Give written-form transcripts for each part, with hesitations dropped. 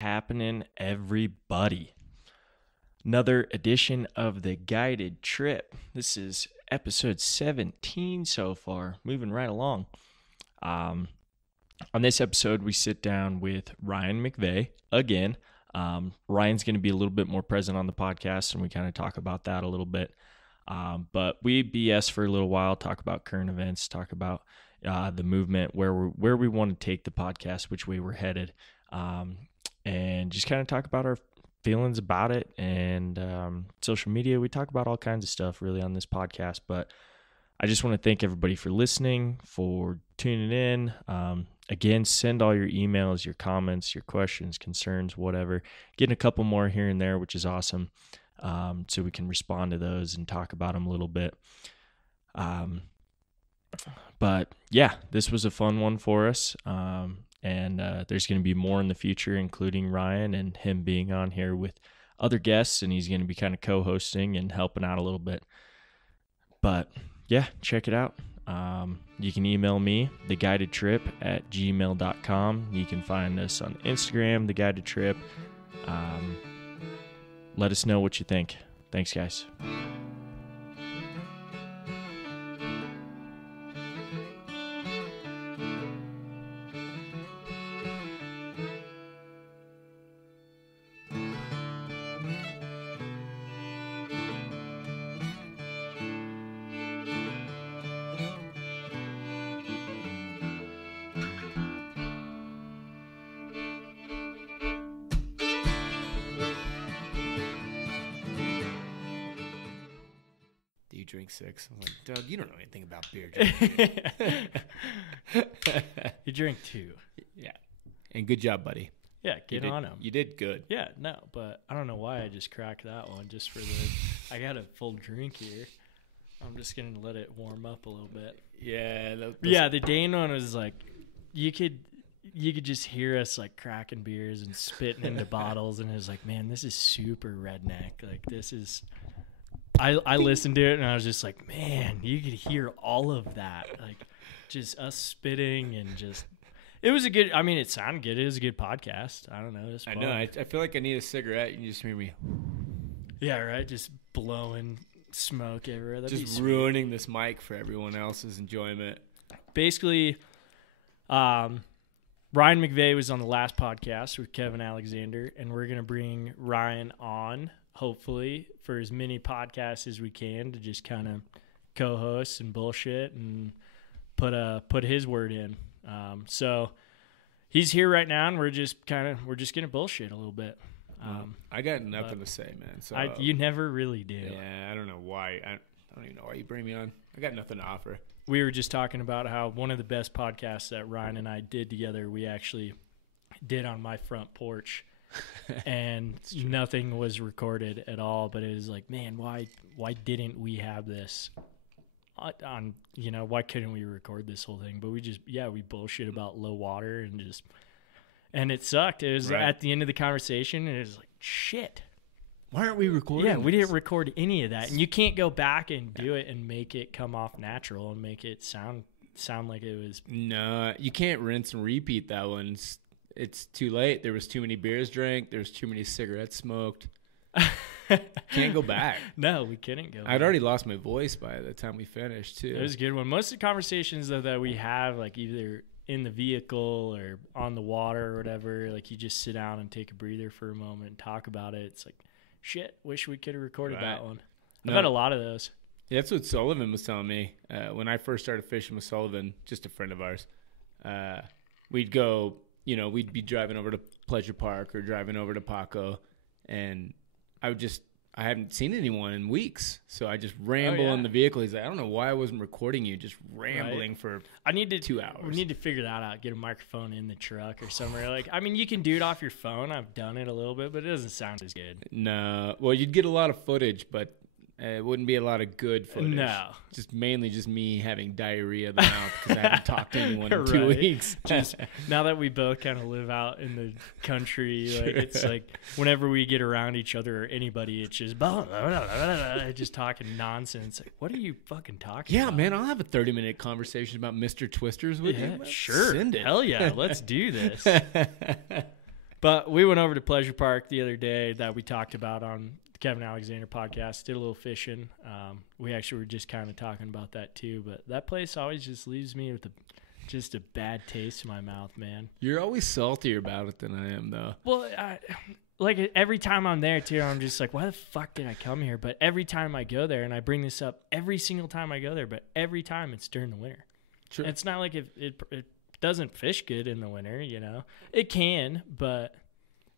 Happening, everybody? Another edition of the Guided Trip. This is episode 17 so far, moving right along. On this episode, we sit down with Ryan McVeigh again. Ryan's going to be a little bit more present on the podcast, and we kind of talk about that a little bit. But we BS for a little while, talk about current events, talk about the movement, where we want to take the podcast, which way we're headed. And just kind of talk about our feelings about it and social media. We talk about all kinds of stuff really on this podcast, but I just want to thank everybody for listening, for tuning in. Again, send all your emails, your comments, your questions, concerns, whatever. Getting a couple more here and there, which is awesome, so we can respond to those and talk about them a little bit. But yeah, this was a fun one for us. And there's going to be more in the future, including Ryan and him being on here with other guests, and he's going to be kind of co-hosting and helping out a little bit. But yeah, check it out. You can email me, theguidedtrip@gmail.com. You can find us on Instagram, theguidedtrip. Let us know what you think. Thanks, guys. Drink six. I'm like, Doug, you don't know anything about beer drinking. You drink two. Yeah. And good job, buddy. Yeah, get on them. You did good. Yeah, no, but I don't know why I just cracked that one just for the I got a full drink here. I'm just going to let it warm up a little bit. Yeah. Yeah, the Dane one was like, you could just hear us like cracking beers and spitting into bottles, and it was like, man, this is super redneck. Like, this is... I listened to it and I was just like, man, you could hear all of that, like just us spitting and just. It was a good. I mean, it sounded good. It was a good podcast. I don't know. I know. I feel like I need a cigarette. You can just hear me. Yeah, right. Just blowing smoke everywhere. That'd just ruining this mic for everyone else's enjoyment. Basically, Ryan McVeigh was on the last podcast with Kevin Alexander, and we're gonna bring Ryan on. Hopefully for as many podcasts as we can to just kind of co-host and bullshit and put his word in. So he's here right now, and we're just gonna bullshit a little bit. I got nothing to say, man. So you never really do. Yeah, I don't know why. I don't even know why you bring me on. I got nothing to offer. We were just talking about how one of the best podcasts that Ryan and I did together, we actually did on my front porch. And nothing was recorded at all, but it was like, man, why didn't we have this on, why couldn't we record this whole thing? But we bullshit about low water and it sucked. It was at the end of the conversation, and it was like, shit, why aren't we recording? Yeah, we didn't record any of that. And you can't go back and do it and make it come off natural and make it sound like it was. No, you can't rinse and repeat that one. It's too late. There was too many beers drank. There was too many cigarettes smoked. Can't go back. No, we couldn't go back. I'd already lost my voice by the time we finished, too. It was a good one. Most of the conversations, though, that we have, like either in the vehicle or on the water or whatever, like you just sit down and take a breather for a moment and talk about it. It's like, shit, wish we could have recorded that one. I've had a lot of those. Yeah, that's what Sullivan was telling me. When I first started fishing with Sullivan, just a friend of ours, we'd go... we'd be driving over to Pleasure Park or driving over to Paco, and I haven't seen anyone in weeks, so I just ramble in the vehicle. He's like, I don't know why I wasn't recording you, just rambling for 2 hours. We need to figure that out, get a microphone in the truck or somewhere. Like, I mean, you can do it off your phone. I've done it a little bit, but it doesn't sound as good. No. Well, you'd get a lot of footage, but it wouldn't be a lot of good footage. No. Just mainly just me having diarrhea of the mouth because I haven't talked to anyone in 2 weeks. Just now that we both kind of live out in the country, like it's like whenever we get around each other or anybody, it's just blah, blah, blah, blah, blah, just talking nonsense. Like, what are you fucking talking about? Yeah, man, I'll have a 30-minute conversation about Mr. Twisters with you. Sure. Send it. Hell yeah, let's do this. But we went over to Pleasure Park the other day that we talked about on the Kevin Alexander podcast. Did a little fishing. We actually were just kind of talking about that too. But that place always just leaves me with just a bad taste in my mouth, man. You're always saltier about it than I am, though. Well, like every time I'm there too, I'm just like, why the fuck did I come here? But every time I go there, and I bring this up every single time I go there, but every time it's during the winter. True. It's not like it doesn't fish good in the winter, It can, but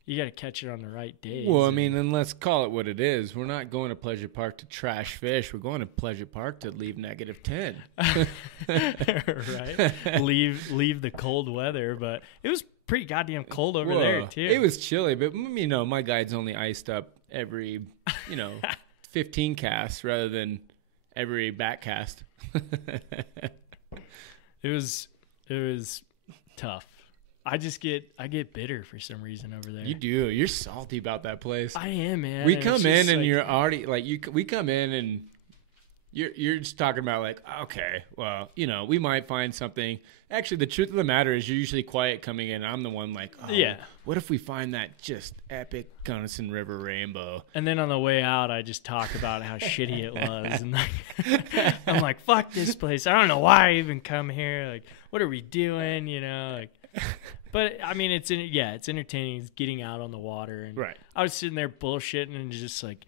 you got to catch it on the right days. Well, I mean, and let's call it what it is. We're not going to Pleasure Park to trash fish. We're going to Pleasure Park to leave -10. Right? Leave the cold weather, but it was pretty goddamn cold over there too. It was chilly, but my guide's only iced up every 15 casts rather than every back cast. It was tough. I get bitter for some reason over there. You do. You're salty about that place. I am, man. We come in and you're already we come in and you're just talking about like, okay, well, we might find something. Actually, the truth of the matter is you're usually quiet coming in. I'm the one like, oh, yeah. What if we find that just epic Gunnison River rainbow? And then on the way out, I just talk about how shitty it was. And I'm like, fuck this place. I don't know why I even come here. Like, what are we doing? But I mean, it's entertaining. It's getting out on the water. And right. I was sitting there bullshitting and just like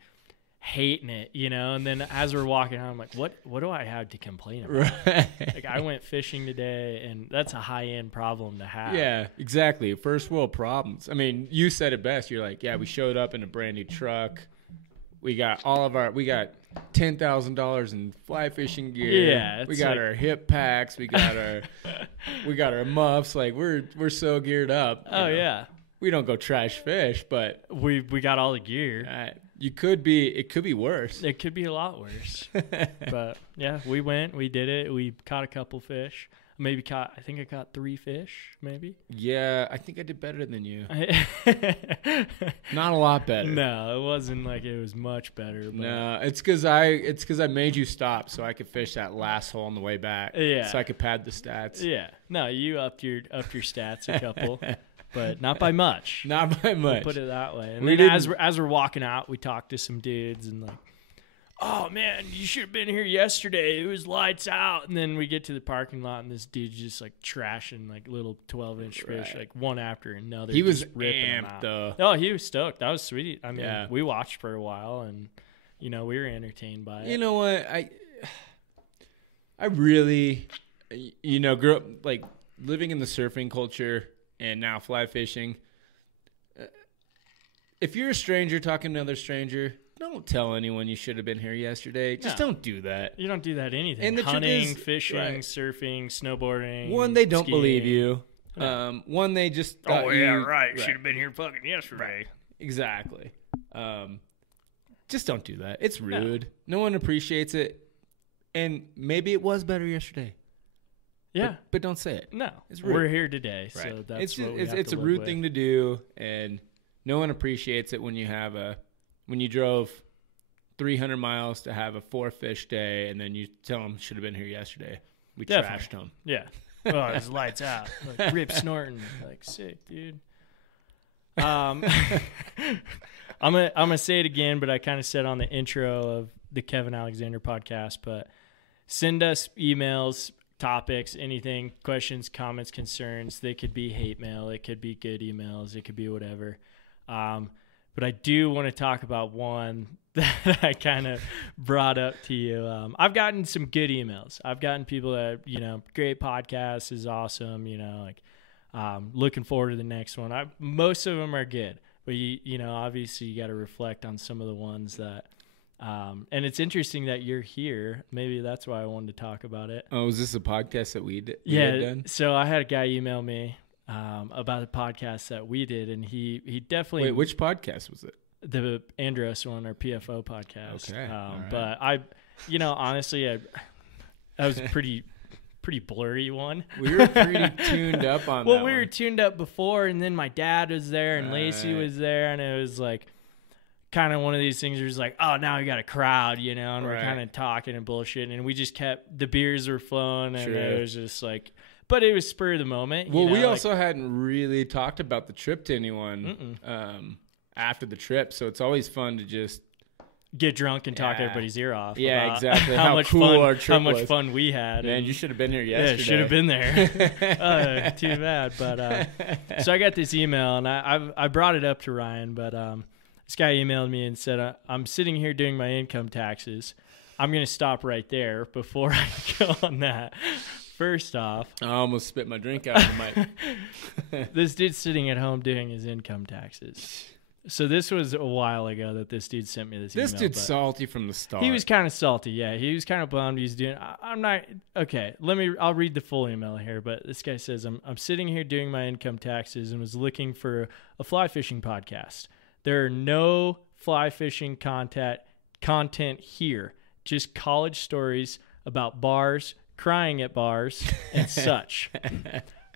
hating it, And then as we're walking out, I'm like, what do I have to complain about? Right. Like, I went fishing today, and that's a high-end problem to have. Yeah, exactly. First world problems. I mean, you said it best. You're like, yeah, we showed up in a brand new truck. We got $10,000 in fly fishing gear. Yeah, we got our hip packs. We got our muffs. Like we're so geared up. Oh yeah. We don't go trash fish, but we got all the gear. It could be worse. It could be a lot worse. But yeah, we went, we did it. We caught a couple fish. I think I caught 3 fish, maybe. Yeah, I think I did better than you. Not a lot better. No, it wasn't like it was much better. But no, it's because I made you stop so I could fish that last hole on the way back. Yeah. So I could pad the stats. Yeah. No, you upped your stats a couple. But not by much. Not by much. We'll put it that way. And then as we're walking out, we talked to some dudes and like, oh man, you should have been here yesterday. It was lights out. And then we get to the parking lot and this dude's just like trashing like little 12-inch fish, like one after another. He was ripping them amped out. though. Oh, he was stoked. That was sweet. I mean, Yeah. we watched for a while and we were entertained by it. You know what? I really, grew up like living in the surfing culture and now fly fishing. If you're a stranger talking to another stranger, don't tell anyone you should have been here yesterday. Just don't do that. You don't do that anything. And the truth hunting, is, fishing, right. surfing, snowboarding. One, they don't skiing. believe you. No. One, they just Oh thought yeah, you, right. Should have been here fucking yesterday. Right. Exactly. Just don't do that. It's rude. No one appreciates it. And maybe it was better yesterday. Yeah, but don't say it. no, It's rude. we're here today, Right. so that's what we have it's to a live rude with. thing to do, and no one appreciates it when you drove 300 miles to have a 4-fish day, and then you tell them should have been here yesterday. We Definitely. trashed them. Yeah. Oh, it's lights out. Like, rip snorting. Like, sick, dude. I'm gonna say it again, but I kind of said on the intro of the Kevin Alexander podcast. But send us emails, topics, anything, questions, comments, concerns. They could be hate mail. It could be good emails. It could be whatever. But I do want to talk about one that I kind of brought up to you. I've gotten some good emails. I've gotten people that, great podcast is awesome. Looking forward to the next one. Most of them are good, but obviously you got to reflect on some of the ones that, and it's interesting that you're here. Maybe that's why I wanted to talk about it. Oh, is this a podcast that we had done? So I had a guy email me about a podcast that we did, and he definitely. Wait, which podcast was it? The Andros one, our PFO podcast. Okay. All right. But I honestly, I was pretty blurry one. We were pretty tuned up on Well, that we were one. tuned up before, and then my dad was there, and Lacey Right. was there, and it was like kind of one of these things where it's like, oh, now we got a crowd, and we're Right. kind of talking and bullshitting, and we just kept, the beers were flowing, and Sure. it was just like, but it was spur of the moment. Well, we like, also hadn't really talked about the trip to anyone after the trip, so it's always fun to just get drunk and talk everybody's ear off. Yeah, about exactly. How much cool fun, our trip how much was. fun we had. Man, and, you should have been here yesterday. Yeah, should have been there. Too bad. But so I got this email, and I brought it up to Ryan, but this guy emailed me and said, I'm sitting here doing my income taxes. I'm going to stop right there before I go on that. First off, I almost spit my drink out of the mic. This dude's sitting at home doing his income taxes. So this was a while ago that this dude sent me this email. This dude's salty from the start. He was kind of salty, yeah. He was kind of bummed. He's doing. I'm not okay. I'll read the full email here. But this guy says, I'm sitting here doing my income taxes and was looking for a fly fishing podcast. There are no fly fishing content here. Just college stories about bars, crying at bars, and such.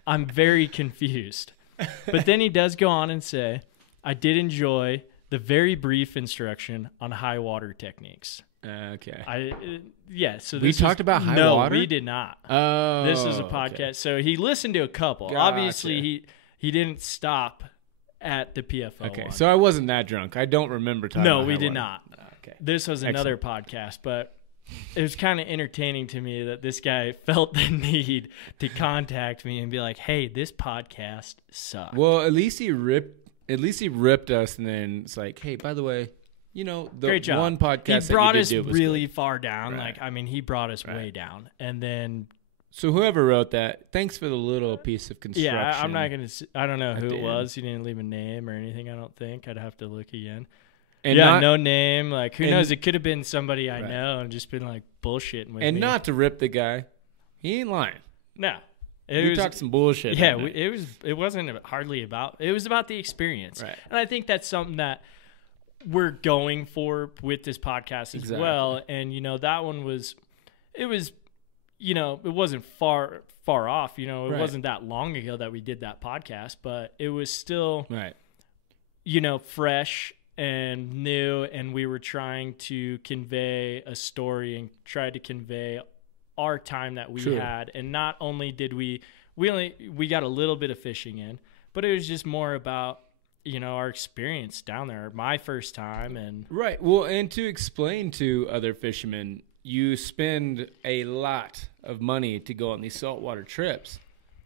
I'm very confused. But then he does go on and say, I did enjoy the very brief instruction on high water techniques. Okay. So we talked about high water? No, we did not. Oh. This is a podcast. Okay. So he listened to a couple. Gotcha. Obviously, he didn't stop at the PFO Okay, one. so I wasn't that drunk. I don't remember talking about No, we high did water. not. Okay. This was another podcast, but it was kind of entertaining to me that this guy felt the need to contact me and be like, hey, this podcast sucked. Well, at least he ripped us, and then it's like, hey, by the way, the Great job. one podcast he brought that you us did do was really good. far down. Right. He brought us Right. way down. And then, So whoever wrote that, thanks for the little piece of construction. yeah, I'm not going to, I don't know who the it end. was. He didn't leave a name or anything, I don't think. I'd have to look again. And yeah, not, no name. Like, who and- knows? It could have been somebody I Right. know and just been like bullshitting with and me. not to rip the guy, he ain't lying. No. We talked some bullshit. Yeah, that night. it wasn't hardly about. It was about the experience, Right. and I think that's something that we're going for with this podcast as Exactly. well. And that one was, it wasn't far off. It Right. wasn't that long ago that we did that podcast, but it was still, right. fresh and new, and we were trying to convey a story and try to convey our time that we True. had. And not only did we got a little bit of fishing in, but it was just more about our experience down there, my first time. And Right. Well, and to explain to other fishermen, you spend a lot of money to go on these saltwater trips.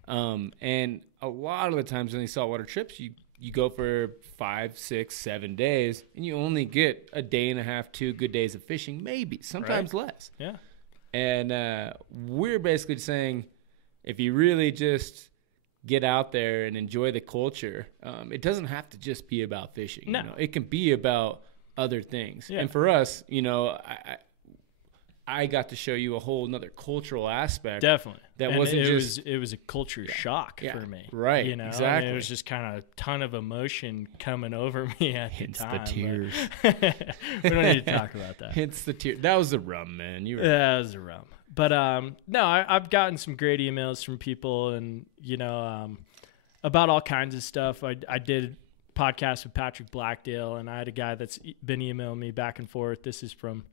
And a lot of the times on these saltwater trips, you go for 5, 6, 7 days, and you only get a day and a half, 2 good days of fishing, maybe, sometimes less. yeah, And we're basically saying, if you really just get out there and enjoy the culture, it doesn't have to just be about fishing. No. It can be about other things. Yeah. And for us, I got to show you a whole another cultural aspect. definitely. That And wasn't it just- was a culture shock Yeah. for me. Right, I mean, exactly. it was just kind of a ton of emotion coming over me at Hence the the time. tears. but we don't need to talk about that. Hence the tear. That was the rum, man. You were That was a rum. But no, I've gotten some great emails from people, and about all kinds of stuff. I did podcast with Patrick Blackdale, and I had a guy that's been emailing me back and forth. This is from,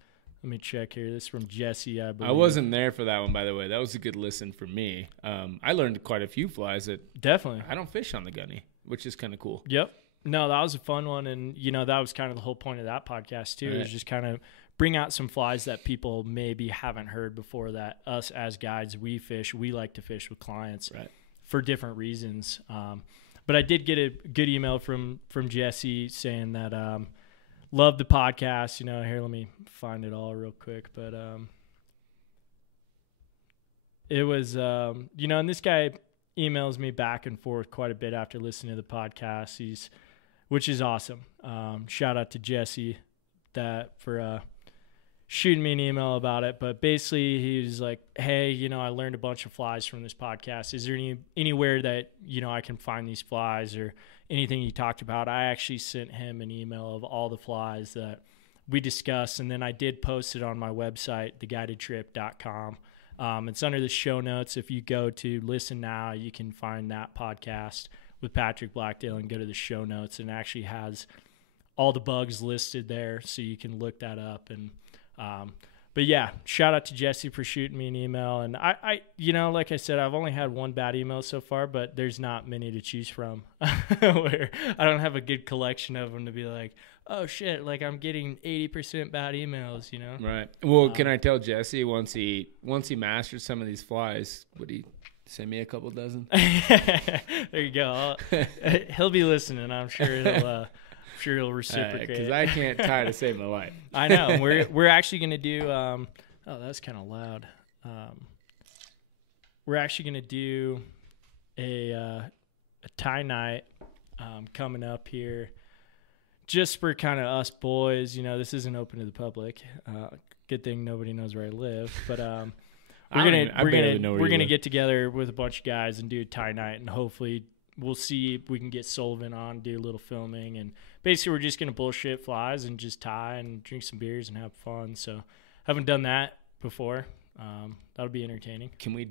let me check here. This is from Jesse, I believe. I wasn't there for that one, by the way. That was a good listen for me. I learned quite a few flies that Definitely. I don't fish on the gunny, which is kind of cool. Yep. No, that was a fun one, and that was kind of the whole point of that podcast too. Right. Is just kind of bring out some flies that people maybe haven't heard before. That us as guides, we like to fish with clients for different reasons. But I did get a good email from Jesse saying that love the podcast. Here, let me find it all real quick. But it was and this guy emails me back and forth quite a bit after listening to the podcast. Which is awesome. Shout out to Jesse for shooting me an email about it. But basically, he was like, "Hey, I learned a bunch of flies from this podcast. Is there anywhere that I can find these flies or anything you talked about?" I actually sent him an email of all the flies that we discussed, and then I did post it on my website, theguidedtrip.com. It's under the show notes. If you go to listen now, you can find that podcast with Patrick Blackdale and go to the show notes, and it actually has all the bugs listed there, so you can look that up. And But yeah, shout out to Jesse for shooting me an email. And I, like I said, I've only had one bad email so far, but there's not many to choose from where I don't have a good collection of them to be like, oh shit, like I'm getting 80% bad emails, Right. Well, can I tell Jesse once he masters some of these flies, would he send me a couple dozen? There you go. He'll be listening. I'm sure he'll reciprocate. Because I can't tie to save my life. I know. We're actually gonna do. Oh, that's kind of loud. We're actually gonna do a tie night coming up here, just for kind of us boys. This isn't open to the public. Good thing nobody knows where I live, but we're gonna get together with a bunch of guys and do a tie night, and hopefully we'll see if we can get Sullivan on, do a little filming, and basically we're just gonna bullshit flies and just tie and drink some beers and have fun. So haven't done that before. That'll be entertaining. Can we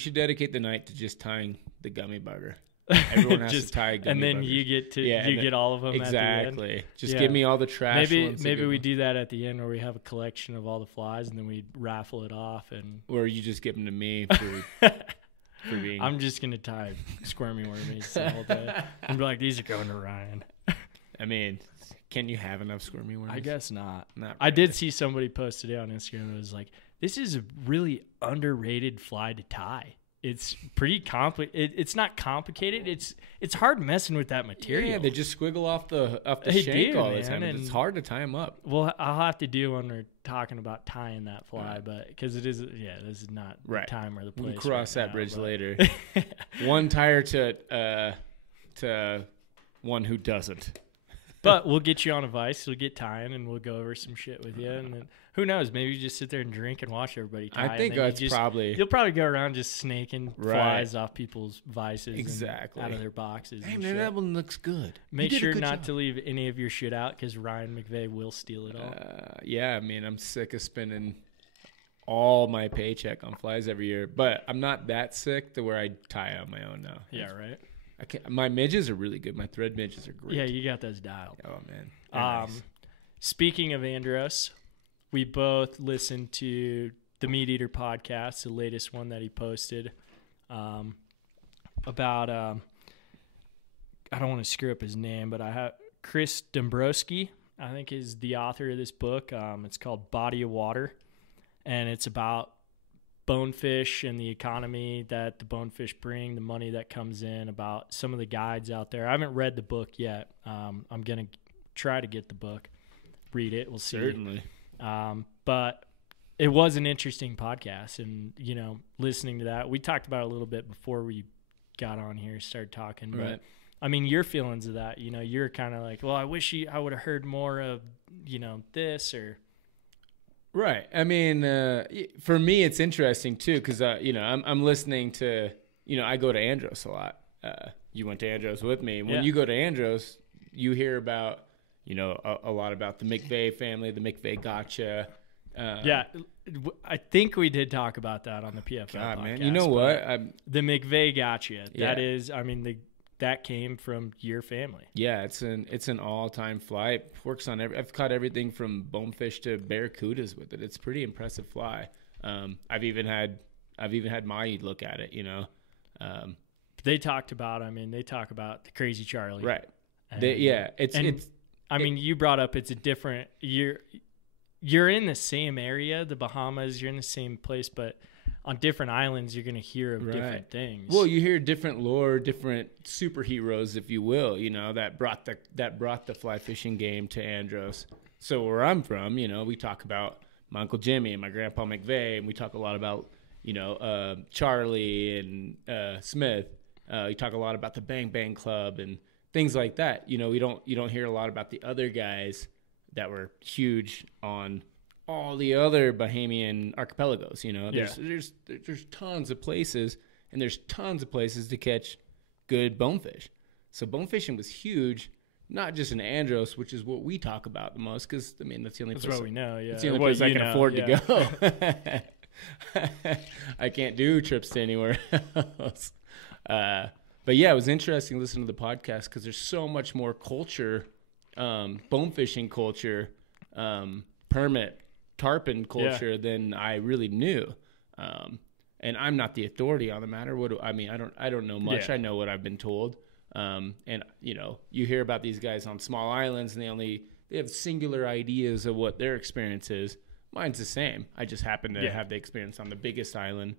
should dedicate the night to just tying the gummy bugger. Everyone has to tie a gummy and then buggers. you get all of them exactly. at the end. Just give me all the trash. Maybe we do that at the end where we have a collection of all the flies and then we raffle it off, and or you just give them to me for being. I'm just gonna tie squirmy wormies the whole day and be like, these are going to Ryan. I mean, can you have enough squirmy wormies? I guess not. Not really. I did see somebody post today on Instagram. It was like, this is a really underrated fly to tie. It's pretty it's not complicated. It's hard messing with that material. Yeah, they just squiggle off the shank all the time. It's hard to tie them up. Well, I'll have to do when we're talking about tying that fly, but because it is, this is not the time or the place. We'll cross that bridge later. later. One tire to one who doesn't. But we'll get you on a Vice. We'll get tying, and we'll go over some shit with you. And then who knows? Maybe you just sit there and drink and watch everybody tie. I think that's you'll probably go around just snaking flies off people's Vices, exactly, out of their boxes. Hey man, that one looks good. Make sure not to leave any of your shit out because Ryan McVeigh will steal it all. Yeah, I mean, I'm sick of spending all my paycheck on flies every year, but I'm not that sick to where I tie on my own now. Yeah, right. My midges are really good. My thread midges are great. Yeah, you got those dialed. Oh man. Nice. Speaking of Andros, we both listened to the Meat Eater podcast, the latest one that he posted, about I don't want to screw up his name, but I have Chris Dombrowski, I think, is the author of this book. It's called Body of Water, and it's about bonefish and the economy that the bonefish bring, the money that comes in, about some of the guides out there. I haven't read the book yet. I'm going to try to get the book, read it. We'll see. Certainly. But it was an interesting podcast, and, listening to that, we talked about it a little bit before we got on here, started talking. But, right. I mean, your feelings of that, you're kind of like, well, I wish I would have heard more of, this or... Right. I mean, for me, it's interesting too, because I'm listening to, I go to Andros a lot. You went to Andros with me. When you go to Andros, you hear about, a lot about the McVeigh family, the McVeigh gotcha. Yeah, I think we did talk about that on the PFL God, podcast. Man, you know what? The McVeigh gotcha. Yeah. That is, I mean, that came from your family. Yeah, it's an all-time fly. It works on I've caught everything from bonefish to barracudas with it. It's a pretty impressive fly. I've even had Mahi look at it. They talk about the Crazy Charlie, right? And, I mean, you brought up it's a different. You're in the same area, the Bahamas. You're in the same place, but on different islands, you're going to hear of different things. Well, you hear different lore, different superheroes, if you will, that brought the fly fishing game to Andros. So where I'm from, we talk about my Uncle Jimmy and my Grandpa McVeigh, and we talk a lot about, Charlie and Smith. You talk a lot about the Bang Bang Club and things like that. You don't hear a lot about the other guys that were huge on all the other Bahamian archipelagos. There's tons of places, and there's tons of places to catch good bonefish. So bonefishing was huge, not just in Andros, which is what we talk about the most, because that's the only place. That's what we know. Yeah, it's the only place I can afford to go. I can't do trips to anywhere else. But yeah, it was interesting listening to the podcast because there's so much more culture, bonefishing culture, permit tarpon culture than I really knew. And I'm not the authority on the matter. I don't know much. Yeah. I know what I've been told. And you hear about these guys on small islands, and they have singular ideas of what their experience is. Mine's the same. I just happen to have the experience on the biggest island.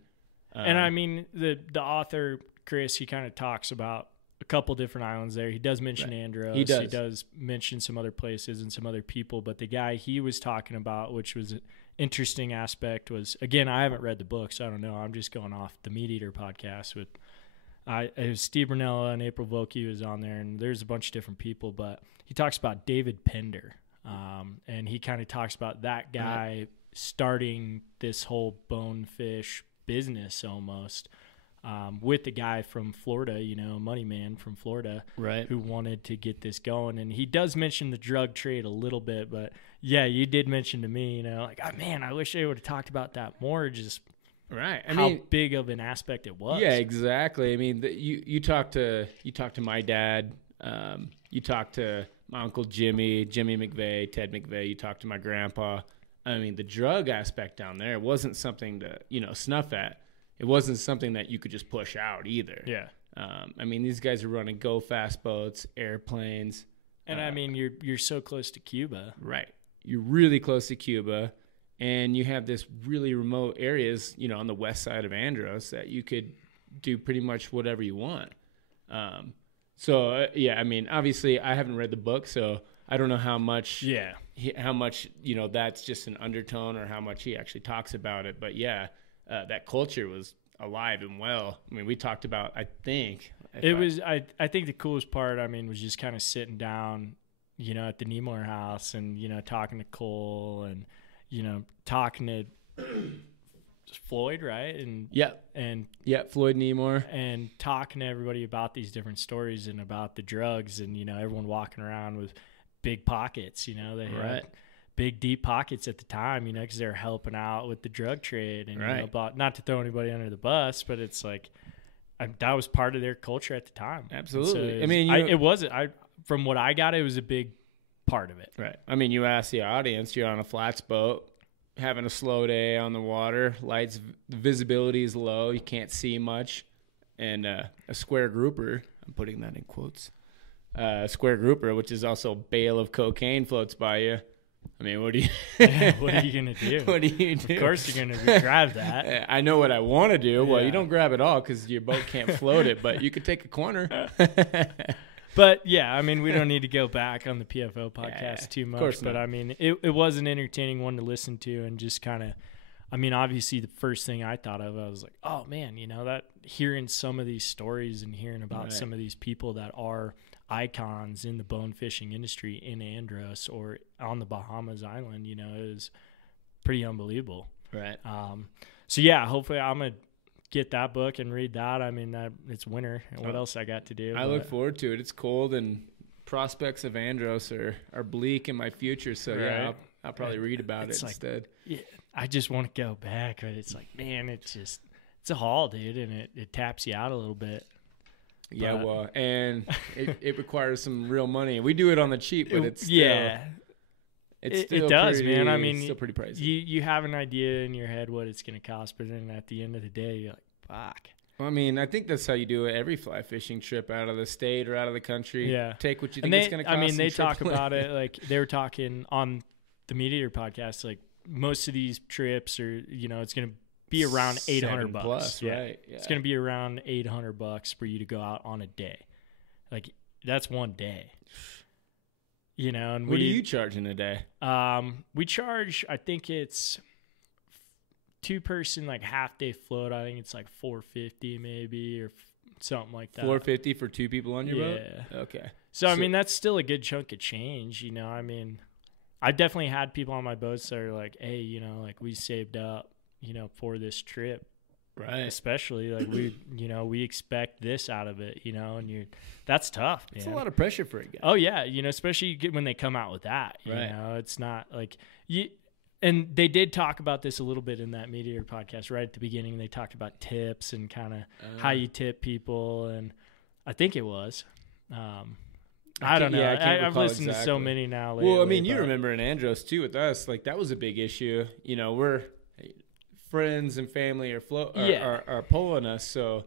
And I mean, the author Chris, he kind of talks about a couple different islands there. He does mention Andros. He does mention some other places and some other people. But the guy he was talking about, which was an interesting aspect, was, again, I haven't read the book, so I don't know. I'm just going off the Meat Eater podcast with it was Steve Brunella and April Vokey was on there, and there's a bunch of different people. But he talks about David Pender, and he kind of talks about that guy starting this whole bonefish business almost. With the guy from Florida, Money Man from Florida, right, who wanted to get this going. And he does mention the drug trade a little bit, but yeah, you did mention to me, like, oh, man, I wish they would have talked about that more, just right. how big of an aspect it was. Yeah, exactly. I mean, you talk to my dad, you talk to my Uncle Jimmy McVeigh, Ted McVeigh, you talk to my grandpa. I mean, the drug aspect down there wasn't something to, snuff at. It wasn't something that you could just push out either. Yeah. I mean, these guys are running go fast boats, airplanes. And I mean, you're so close to Cuba. Right. You're really close to Cuba, and you have this really remote areas, on the west side of Andros that you could do pretty much whatever you want. I mean, obviously I haven't read the book, so I don't know how much, that's just an undertone or how much he actually talks about it. But that culture was alive and well. I mean, we talked about, I think the coolest part, I mean, was just kind of sitting down, at the Nemore house and, talking to Cole and, talking to Floyd, right? And Floyd Nemore, and talking to everybody about these different stories and about the drugs and, everyone walking around with big pockets, they had big deep pockets at the time, because they're helping out with the drug trade and about, not to throw anybody under the bus, but it's like that was part of their culture at the time. Absolutely. So from what I got, it was a big part of it. Right. I mean, you ask the audience, you're on a flats boat, having a slow day on the water, lights, visibility is low, you can't see much, and a square grouper, I'm putting that in quotes, square grouper, which is also a bale of cocaine, floats by you. I mean, what are you going to do? What do you do? Of course you're going to grab that. I know what I want to do. Well, you don't grab it all because your boat can't float it, but you could take a corner. But, yeah, I mean, we don't need to go back on the PFO podcast too much. Of course but, not. I mean, it was an entertaining one to listen to and just kind of, I mean, obviously the first thing I thought of, I was like, oh, man, that hearing some of these stories and hearing about some of these people that are icons in the bone fishing industry in Andros or on the Bahamas Island, is pretty unbelievable. Right. So, yeah, hopefully I'm going to get that book and read that. I mean, it's winter. And what else I got to do? I look forward to it. It's cold and prospects of Andros are bleak in my future. So, I'll probably read about it instead. Yeah, I just want to go back. But it's like, man, it's a haul, dude. And it taps you out a little bit. Yeah, well, and it requires some real money. We do it on the cheap, but it's still, it does, man. I mean, it's still pretty pricey. You have an idea in your head what it's going to cost, but then at the end of the day, you're like, fuck. Well, I mean, I think that's how you do it every fly fishing trip out of the state or out of the country. Yeah, take what you think it's going to cost. I mean, they talk about it like they were talking on the Meat Eater podcast. Like most of these trips are, it's going to be around $800 plus, right? Yeah. It's going to be around $800 for you to go out on a day. Like that's one day. And what do you charge in a day? We charge, I think it's 2-person like half day float. I think it's like $450 maybe or something like that. $450 for 2 people on your boat? Yeah. Okay. So I mean that's still a good chunk of change, I mean, I definitely had people on my boats that are like, hey, like we saved up, for this trip. Right. Especially like we expect this out of it, and that's tough. It's a lot of pressure for a guy. Oh yeah. Especially when they come out with that, it's not like and they did talk about this a little bit in that Meat Eater podcast right at the beginning. They talked about tips and kind of how you tip people. And I think it was, I don't know. Yeah, I can't I've recall listened to so exactly. many now lately. Well, I mean, you but- remember in Andros too with us, like that was a big issue. You know, we're friends and family are are pulling us, so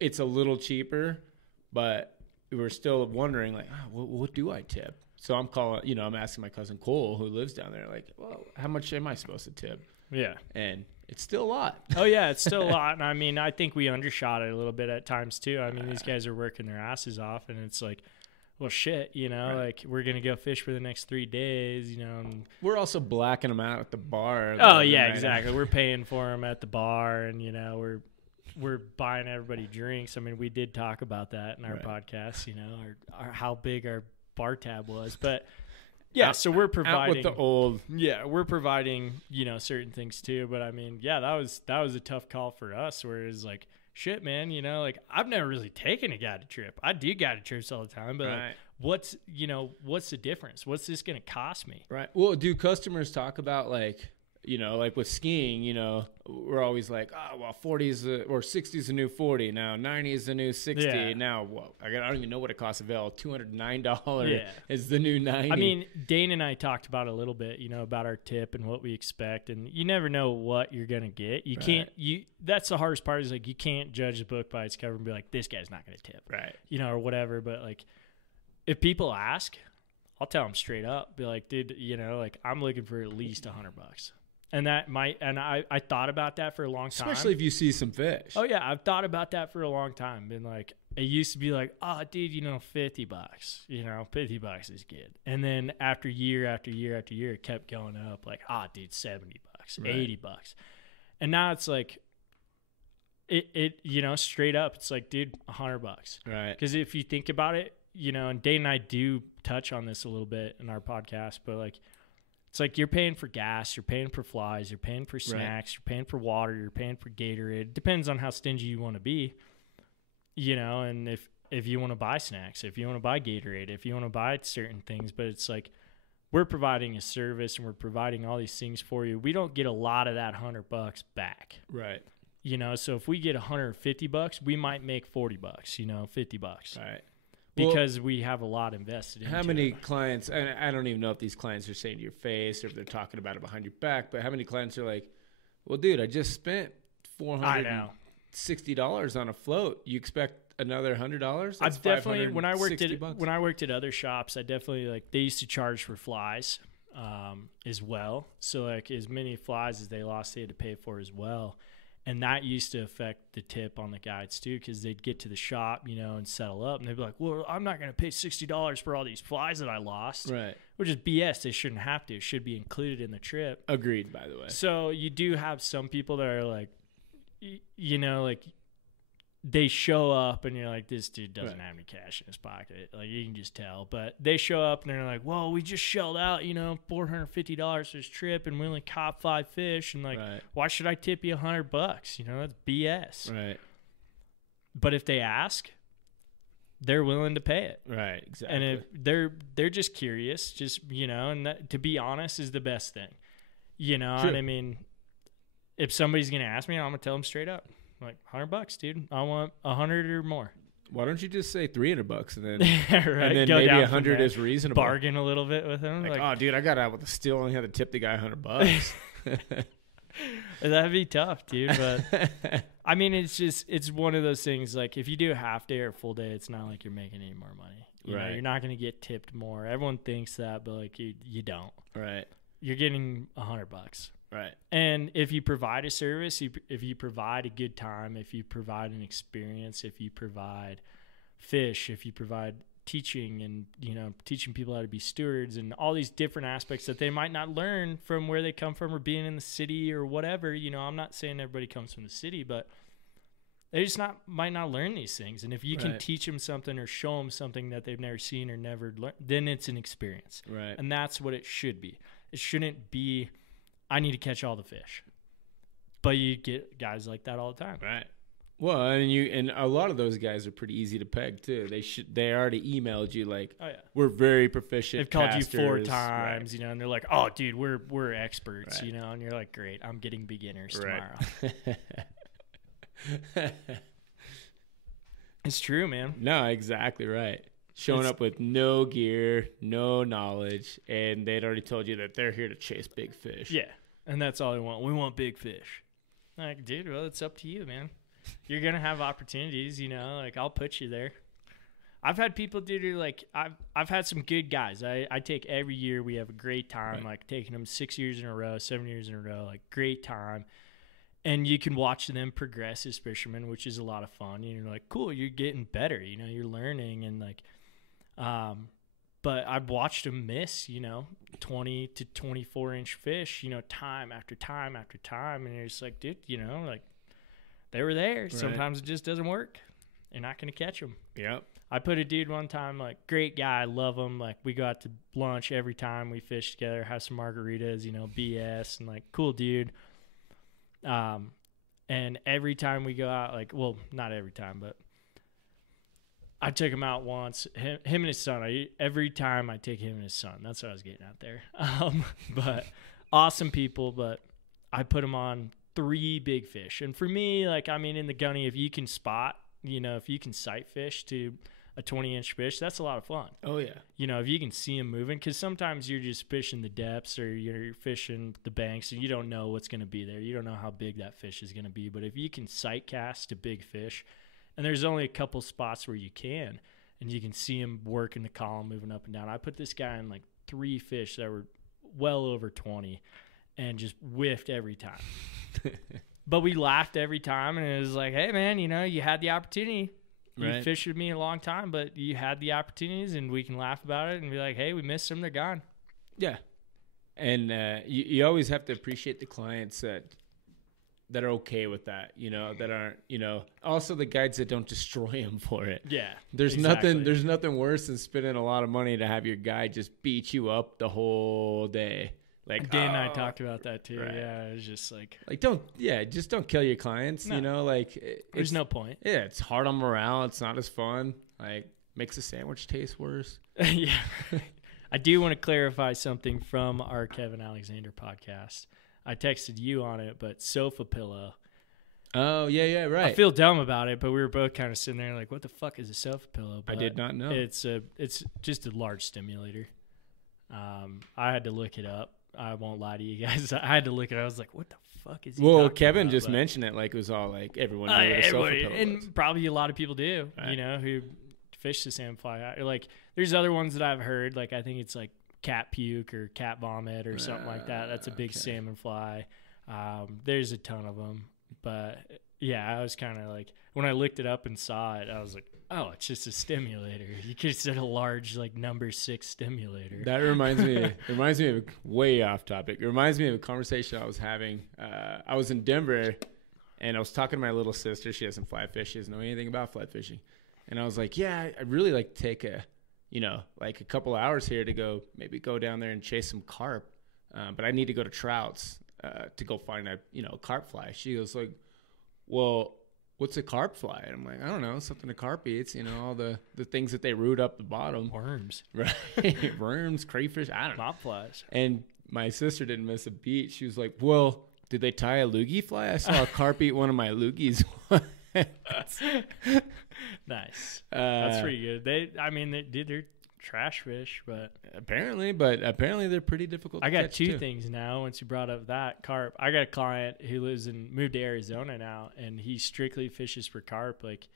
it's a little cheaper, but we're still wondering like, what do I tip? So I'm calling, you know, I'm asking my cousin Cole who lives down there, like, well, how much am I supposed to tip? Yeah. And it's still a lot. Oh yeah, it's still a lot. And I mean, I think we undershot it a little bit at times too. I mean, these guys are working their asses off, and it's like, well, shit, you know, Right. like we're gonna go fish for the next 3 days, you know. And, We're also blacking them out at the bar. oh yeah, exactly. We're paying for them at the bar, and you know, we're buying everybody drinks. I mean, we did talk about that in our Right. podcast, you know, our how big our bar tab was, but. Yeah, so we're Out providing with the old. Yeah, we're providing, you know, certain things too. But I mean, yeah, that was a tough call for us. Where it's like, shit, man, you know, like I've never really taken a guided trip. I do guided trips all the time, but like, Right. what's the difference? What's this going to cost me? Right. Well, do customers talk about like, you know, like with skiing, you know, we're always like, oh, well, 40 is or 60 is the new 40. Now 90 is the new 60. Yeah. Now, well, I don't even know what it costs a veil. $209 Yeah. is the new 90. I mean, Dane and I talked about it a little bit, you know, about our tip and what we expect, and you never know what you're gonna get. You can't. That's the hardest part is like you can't judge the book by its cover and be like, this guy's not gonna tip, right. you know, or whatever. But like, if people ask, I'll tell them straight up, be like, dude, you know, like I'm looking for at least $100. And that might, and I thought about that for a long time. Especially if you see some fish. Oh yeah, I've thought about that for a long time. Been like, it used to be like, oh dude, you know, $50, you know, $50 is good. And then after year after year after year, it kept going up. Like, dude, $70, Right. $80, and now it's like, it you know, straight up, it's like, dude, $100. Right. Because if you think about it, you know, and Dane and I do touch on this a little bit in our podcast, but like, it's like you're paying for gas, you're paying for flies, you're paying for snacks, you're paying for water, you're paying for Gatorade. Depends on how stingy you want to be, you know, and if you want to buy snacks, if you want to buy Gatorade, if you want to buy certain things, but it's like we're providing a service and we're providing all these things for you. We don't get a lot of that $100 back, Right. you know. So if we get $150, we might make $40, you know, $50, Right. because we have a lot invested into How many it. clients, and I don't even know if these clients are saying to your face or if they're talking about it behind your back, but how many clients are like, well, dude, I just spent I know. $460 on a float. You expect another $100? I've definitely when I worked $560. at other shops, I definitely like they used to charge for flies as well. So like as many flies as they lost, they had to pay for as well. And that used to affect the tip on the guides too, because they'd get to the shop, you know, and settle up, and they'd be like, "Well, I'm not going to pay $60 for all these flies that I lost," Right. which is BS. They shouldn't have to. It should be included in the trip. Agreed, by the way. So you do have some people that are like, you know, like they show up and you're like, this dude doesn't have any cash in his pocket. Like you can just tell. But they show up and they're like, well, we just shelled out, you know, $450 for this trip and we only caught 5 fish. And like, Right. why should I tip you $100? You know, that's BS. Right. But if they ask, they're willing to pay it. Right. Exactly. And if they're just curious, just, you know, and that, to be honest, is the best thing. You know, True. and I mean, if somebody's going to ask me, I'm going to tell them straight up. Like, $100, dude. I want 100 or more. Why don't you just say $300 and then Right? and then Go maybe down from 100 there. is reasonable? Bargain a little bit with them. Like, Like, oh, dude, I got out with a steal. Only had to tip the guy $100. that'd be tough, dude. But I mean, it's one of those things. Like, if you do a half day or a full day, it's not like you're making any more money. You know, Right. you're not going to get tipped more. Everyone thinks that, but like you don't. Right. You're getting $100. Right. And if you provide a service, if you provide a good time, if you provide an experience, if you provide fish, if you provide teaching and, you know, teaching people how to be stewards and all these different aspects that they might not learn from where they come from or being in the city or whatever, you know, I'm not saying everybody comes from the city, but they just might not learn these things. And if you can Right. teach them something or show them something that they've never seen or never learned, then it's an experience. Right. And that's what it should be. It shouldn't be, I need to catch all the fish. But you get guys like that all the time. Right. Well, and a lot of those guys are pretty easy to peg too. They already emailed you like, Oh yeah. we're very proficient. They've called you 4 casters." times, you know, and they're like, "Oh, dude, we're experts," Right. you know, and you're like, "Great, I'm getting beginners Right. tomorrow." It's true, man. No, exactly right. showing up with no gear, no knowledge, and they'd already told you that they're here to chase big fish. Yeah, and that's all we want. We want big fish. Like, dude, well, it's up to you, man. You're gonna have opportunities, you know. Like, I'll put you there. I've had people, dude, who, like, I've had some good guys. I take every year. We have a great time. Right. Like, taking them 6 years in a row, 7 years in a row. Like, great time. And you can watch them progress as fishermen, which is a lot of fun. And you're like, cool, you're getting better. You know, you're learning. And, like, but I've watched them miss, you know, 20 to 24-inch fish, you know, time after time after time. And you're just like, dude, you know, like, they were there. Right. Sometimes it just doesn't work. You're not going to catch them. Yep. I put a dude one time, like, great guy, love him. Like, we go out to lunch every time we fish together, have some margaritas, you know, BS, and, like, cool dude. And every time we go out, like, well, not every time, but I took him out once, him and his son. Every time I take him and his son. That's what I was getting out there. But awesome people, but I put him on 3 big fish. And for me, like, I mean, in the gunny, if you can spot, you know, if you can sight fish to a 20-inch fish, that's a lot of fun. Oh, yeah. You know, if you can see them moving, because sometimes you're just fishing the depths or you're fishing the banks and you don't know what's going to be there. You don't know how big that fish is going to be. But if you can sight cast to big fish, and there's only a couple spots where you can, and you can see him working the column, moving up and down. I put this guy in like 3 fish that were well over 20 and just whiffed every time. But we laughed every time, and it was like, hey, man, you know, you had the opportunity. You Right. fished with me a long time, but you had the opportunities, and we can laugh about it and be like, hey, we missed them. They're gone. Yeah. And you always have to appreciate the clients that are okay with that, you know, that aren't, you know, also the guides that don't destroy them for it. Yeah. There's exactly. nothing worse than spending a lot of money to have your guide just beat you up the whole day. Like, Dan and I talked about that too. Right. Yeah, it was just like, just don't kill your clients. No. You know, like there's no point. Yeah, it's hard on morale. It's not as fun. Like, makes the sandwich taste worse. Yeah. I do want to clarify something from our Kevin Alexander podcast. I texted you on it, but sofa pillow. Oh yeah, right. I feel dumb about it, but we were both kind of sitting there like, what the fuck is a sofa pillow? I But did not know. It's just a large stimulator. I had to look it up. I won't lie to you guys. I had to look it up. I was like, what the fuck is he Well, talking Kevin about? just But- mentioned it like it was all like everyone knew what a sofa everybody, pillow and was. probably a lot of people do, Right. you know, who fish the salmon fly. Like, there's other ones that I've heard. Like, I think it's like cat puke or cat vomit or something like that. That's a big Okay. salmon fly. There's a ton of them, but yeah, I was kind of like, when I looked it up and saw it, I was like, oh, it's just a stimulator. You could have said a large, like, number 6 stimulator. That reminds me of way off topic. It reminds me of a conversation I was having. I was in Denver, and I was talking to my little sister. She doesn't fly fish. She doesn't know anything about fly fishing. And I was like, yeah, I'd really like to take a couple hours here to go down there and chase some carp. But I need to go to Trout's to go find a carp fly. She goes like, well, what's a carp fly? And I'm like, I don't know, something a carp eats, all the things that they root up the bottom. Worms. Right. Worms, crayfish, I don't know. Mop flies. And my sister didn't miss a beat. She was like, well, did they tie a loogie fly? I saw a carp eat one of my loogies. Nice. That's pretty good. They're trash fish, but Apparently they're pretty difficult to I got catch, 2 too. things now. Once you brought up that carp, I got a client who moved to Arizona now, and he strictly fishes for carp, like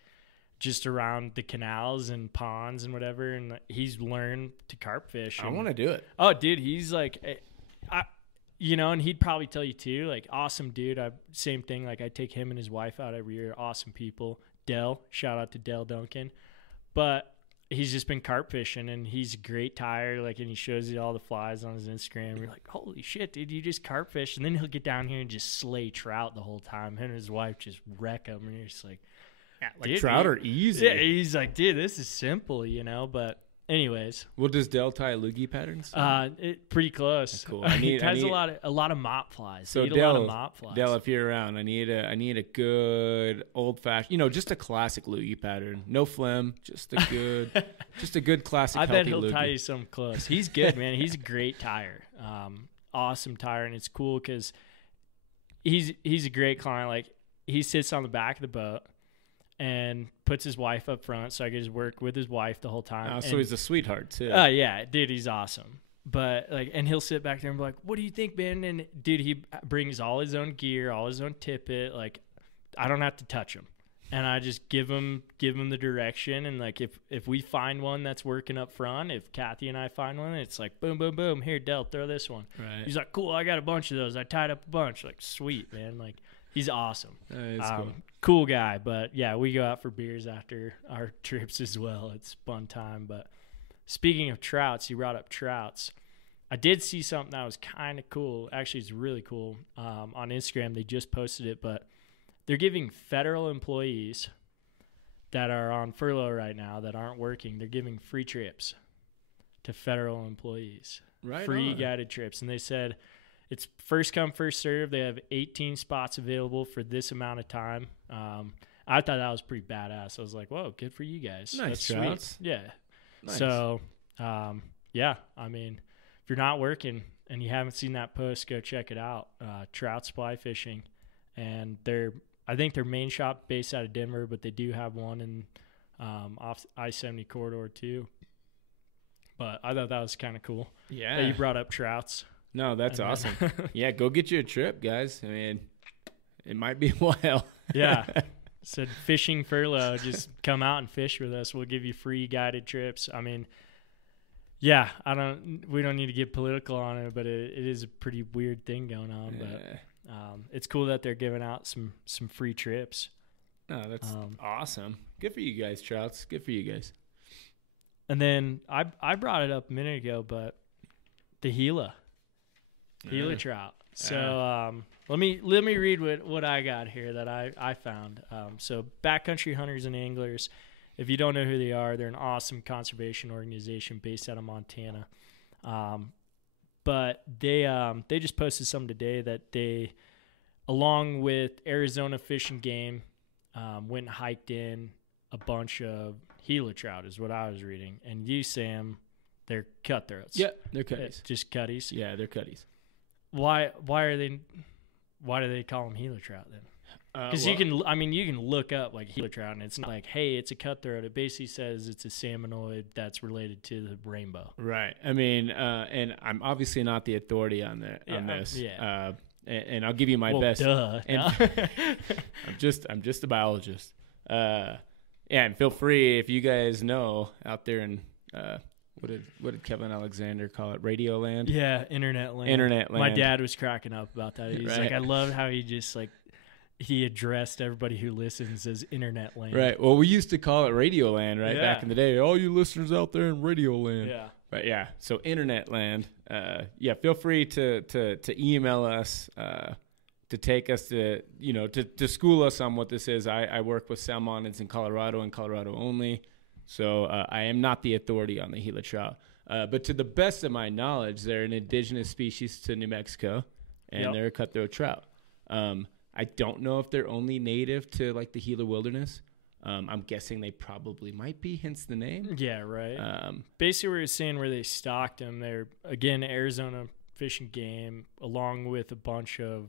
just around the canals and ponds and whatever. And he's learned to carp fish. I and- want to do it. Oh, dude, he's like, and he'd probably tell you too, like, awesome dude. Same thing. Like, I take him and his wife out every year. Awesome people. Dell, shout out to Dell Duncan. But he's just been carp fishing, and he's a great tire. Like, and he shows you all the flies on his Instagram. You're like, holy shit, dude, you just carp fish. And then he'll get down here and just slay trout the whole time. Him and his wife just wreck them. And you're just like, Like dude, trout he- are easy. yeah, he's like, dude, this is simple, But anyways, Well, does Dell tie loogie patterns? pretty close. Cool. It has a lot of mop flies. So Eat a Dell, lot of mop flies. Dell, if you're around, I need a good old fashioned, just a classic loogie pattern. No phlegm, just a good classic. I bet healthy he'll loogie. tie you something close. He's good, man. He's a great tire. Awesome tire, and it's cool because he's a great client. Like, he sits on the back of the boat, and puts his wife up front, so I could just work with his wife the whole time. Oh, so he's a sweetheart too. Yeah, dude, he's awesome. But like, and he'll sit back there and be like, "What do you think, man?" And dude, he brings all his own gear, all his own tippet. Like, I don't have to touch him, and I just give him the direction. And like, if we find one that's working up front, if Kathy and I find one, it's like boom, boom, boom. Here, Del, throw this one. Right. He's like, "Cool, I got a bunch of those. I tied up a bunch." Like, sweet, man. Like, he's awesome. That's cool. Cool guy. But yeah, we go out for beers after our trips as well. It's fun time. But speaking of trouts, you brought up trouts. I did see something that was kind of cool. Actually, it's really cool. On Instagram, they just posted it, but they're giving federal employees that are on furlough right now that aren't working, they're giving free trips to federal employees. Right. Free guided trips. And they said it's first come, first serve. They have 18 spots available for this amount of time. I thought that was pretty badass. I was like, whoa, good for you guys. Nice, That's Trouts. sweet. Yeah. Nice. So, yeah, I mean, if you're not working and you haven't seen that post, go check it out. Trout Supply Fishing. And I think their main shop based out of Denver, but they do have one in off I-70 corridor too. But I thought that was kind of cool. Yeah. That you brought up trouts. No, that's awesome. Yeah, go get you a trip, guys. I mean, it might be a while. Yeah. Said fishing furlough, just come out and fish with us. We'll give you free guided trips. I mean, yeah, we don't need to get political on it, but it is a pretty weird thing going on. Yeah. But it's cool that they're giving out some free trips. No, that's awesome. Good for you guys, Trouts. Good for you guys. And then I brought it up a minute ago, but the Gila trout. So let me read what I got here that I found. So Backcountry Hunters and Anglers, if you don't know who they are, they're an awesome conservation organization based out of Montana. But they just posted something today that they, along with Arizona Fish and Game, went and hiked in a bunch of Gila trout is what I was reading. And you, Sam, they're cutthroats. Yeah, they're cutties. Just cutties. Yeah, they're cutties. Why do they call them Gila trout then? Because you can look up like Gila trout and it's not like, hey, it's a cutthroat. It basically says it's a salmonoid that's related to the rainbow. Right. I mean, and I'm obviously not the authority on this. Yeah. And I'll give you my best. Duh. And I'm just a biologist. Yeah, and feel free if you guys know out there in what did Kevin Alexander call it? Radioland? Yeah, internet land. Internet land. My dad was cracking up about that. He's Right. like, I love how he just like he addressed everybody who listens as internet land. Right. Well, we used to call it Radioland, right? Yeah. Back in the day. All you listeners out there in Radioland. Yeah. But yeah, so internet land. Yeah, feel free to email us to take us to to school us on what this is. I work with salmonids in Colorado and Colorado only, so I am not the authority on the Gila trout. But to the best of my knowledge, they're an indigenous species to New Mexico, and Yep. they're a cutthroat trout. I don't know if they're only native to like the Gila wilderness. I'm guessing they probably might be, hence the name. Yeah, right. Basically, we were saying where they stocked them. They're, again, Arizona Fish and Game, along with a bunch of...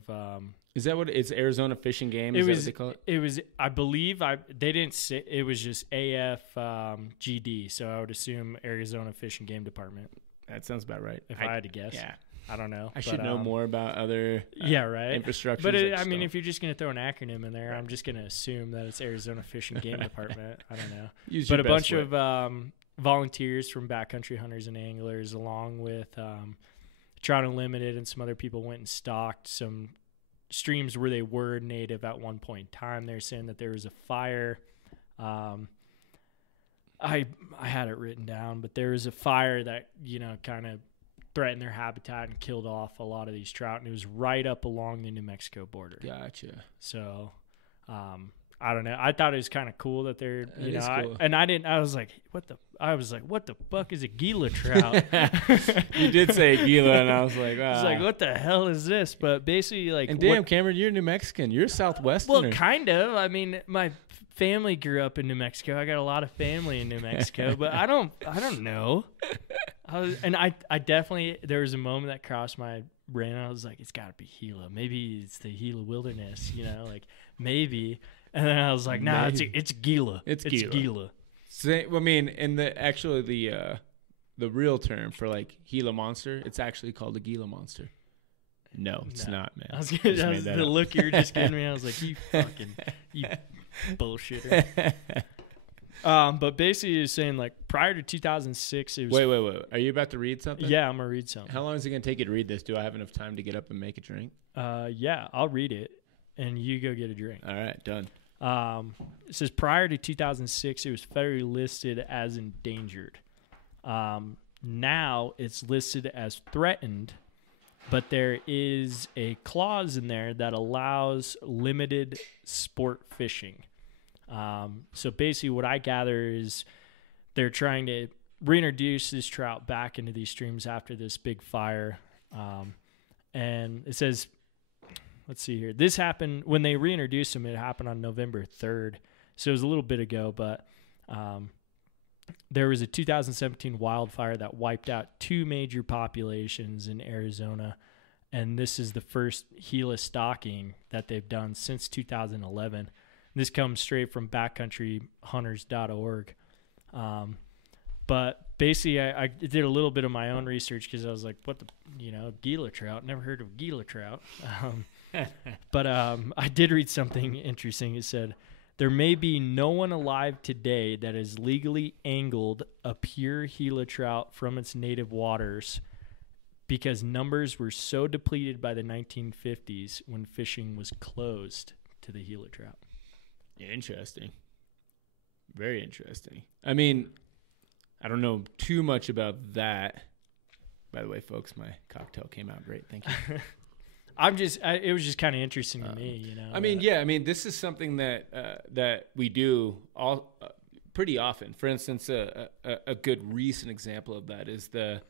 Is that what it's Arizona Fish and Game? Is that what they call it? It was, I believe, they didn't say, it was just AFGD, so I would assume Arizona Fish and Game Department, That sounds about right. if I had to guess. Yeah. I don't know. I should know more about other Yeah, right. infrastructure. But I mean, if you're just going to throw an acronym in there, I'm just going to assume that it's Arizona Fish and Game Department. I don't know. But a bunch of volunteers from Backcountry Hunters and Anglers, along with Trout Unlimited and some other people, went and stocked some streams where they were native at one point in time. They're saying that there was a fire. I had it written down, but there was a fire that kind of threatened their habitat and killed off a lot of these trout, and it was right up along the New Mexico border. Gotcha. So, I don't know. I thought it was kind of cool that they're, cool. I was like, what the fuck is a Gila trout? You did say Gila, and I was like, I was like, what the hell is this? But basically, like, and damn, Cameron, you're New Mexican. You're Southwesterner. Well, kind of. I mean, my family grew up in New Mexico. I got a lot of family in New Mexico, but I don't know. I definitely, there was a moment that crossed my brain. I was like, it's got to be Gila. Maybe it's the Gila wilderness, like maybe. And then I was like, nah, Maybe. it's Gila. It's It's Gila. Gila. I mean, in the real term for like Gila monster, it's actually called a Gila monster. No, it's No. not, man. I was Just gonna, made that the up. look you were just giving me, I was like, you bullshitter. But basically, you're saying like prior to 2006, it was. Wait. Are you about to read something? Yeah, I'm gonna read something. How long is it going to take you to read this? Do I have enough time to get up and make a drink? Yeah, I'll read it, and you go get a drink. All right, done. It says prior to 2006, it was federally listed as endangered. Now it's listed as threatened, but there is a clause in there that allows limited sport fishing. So basically what I gather is they're trying to reintroduce this trout back into these streams after this big fire. And it says, let's see here. This happened when they reintroduced him. It happened on November 3rd. So it was a little bit ago, but there was a 2017 wildfire that wiped out 2 major populations in Arizona. And this is the first Gila stocking that they've done since 2011. This comes straight from backcountryhunters.org. But basically, I did a little bit of my own research because I was like, what the, Gila trout? Never heard of Gila trout. But I did read something interesting. It said, there may be no one alive today that has legally angled a pure Gila trout from its native waters because numbers were so depleted by the 1950s when fishing was closed to the Gila trout. Interesting. Very interesting. I mean, I don't know too much about that. By the way, folks, my cocktail came out great. Thank you. It was just kind of interesting to me, I mean, yeah. I mean, this is something that we do all pretty often. For instance, a good recent example of that is the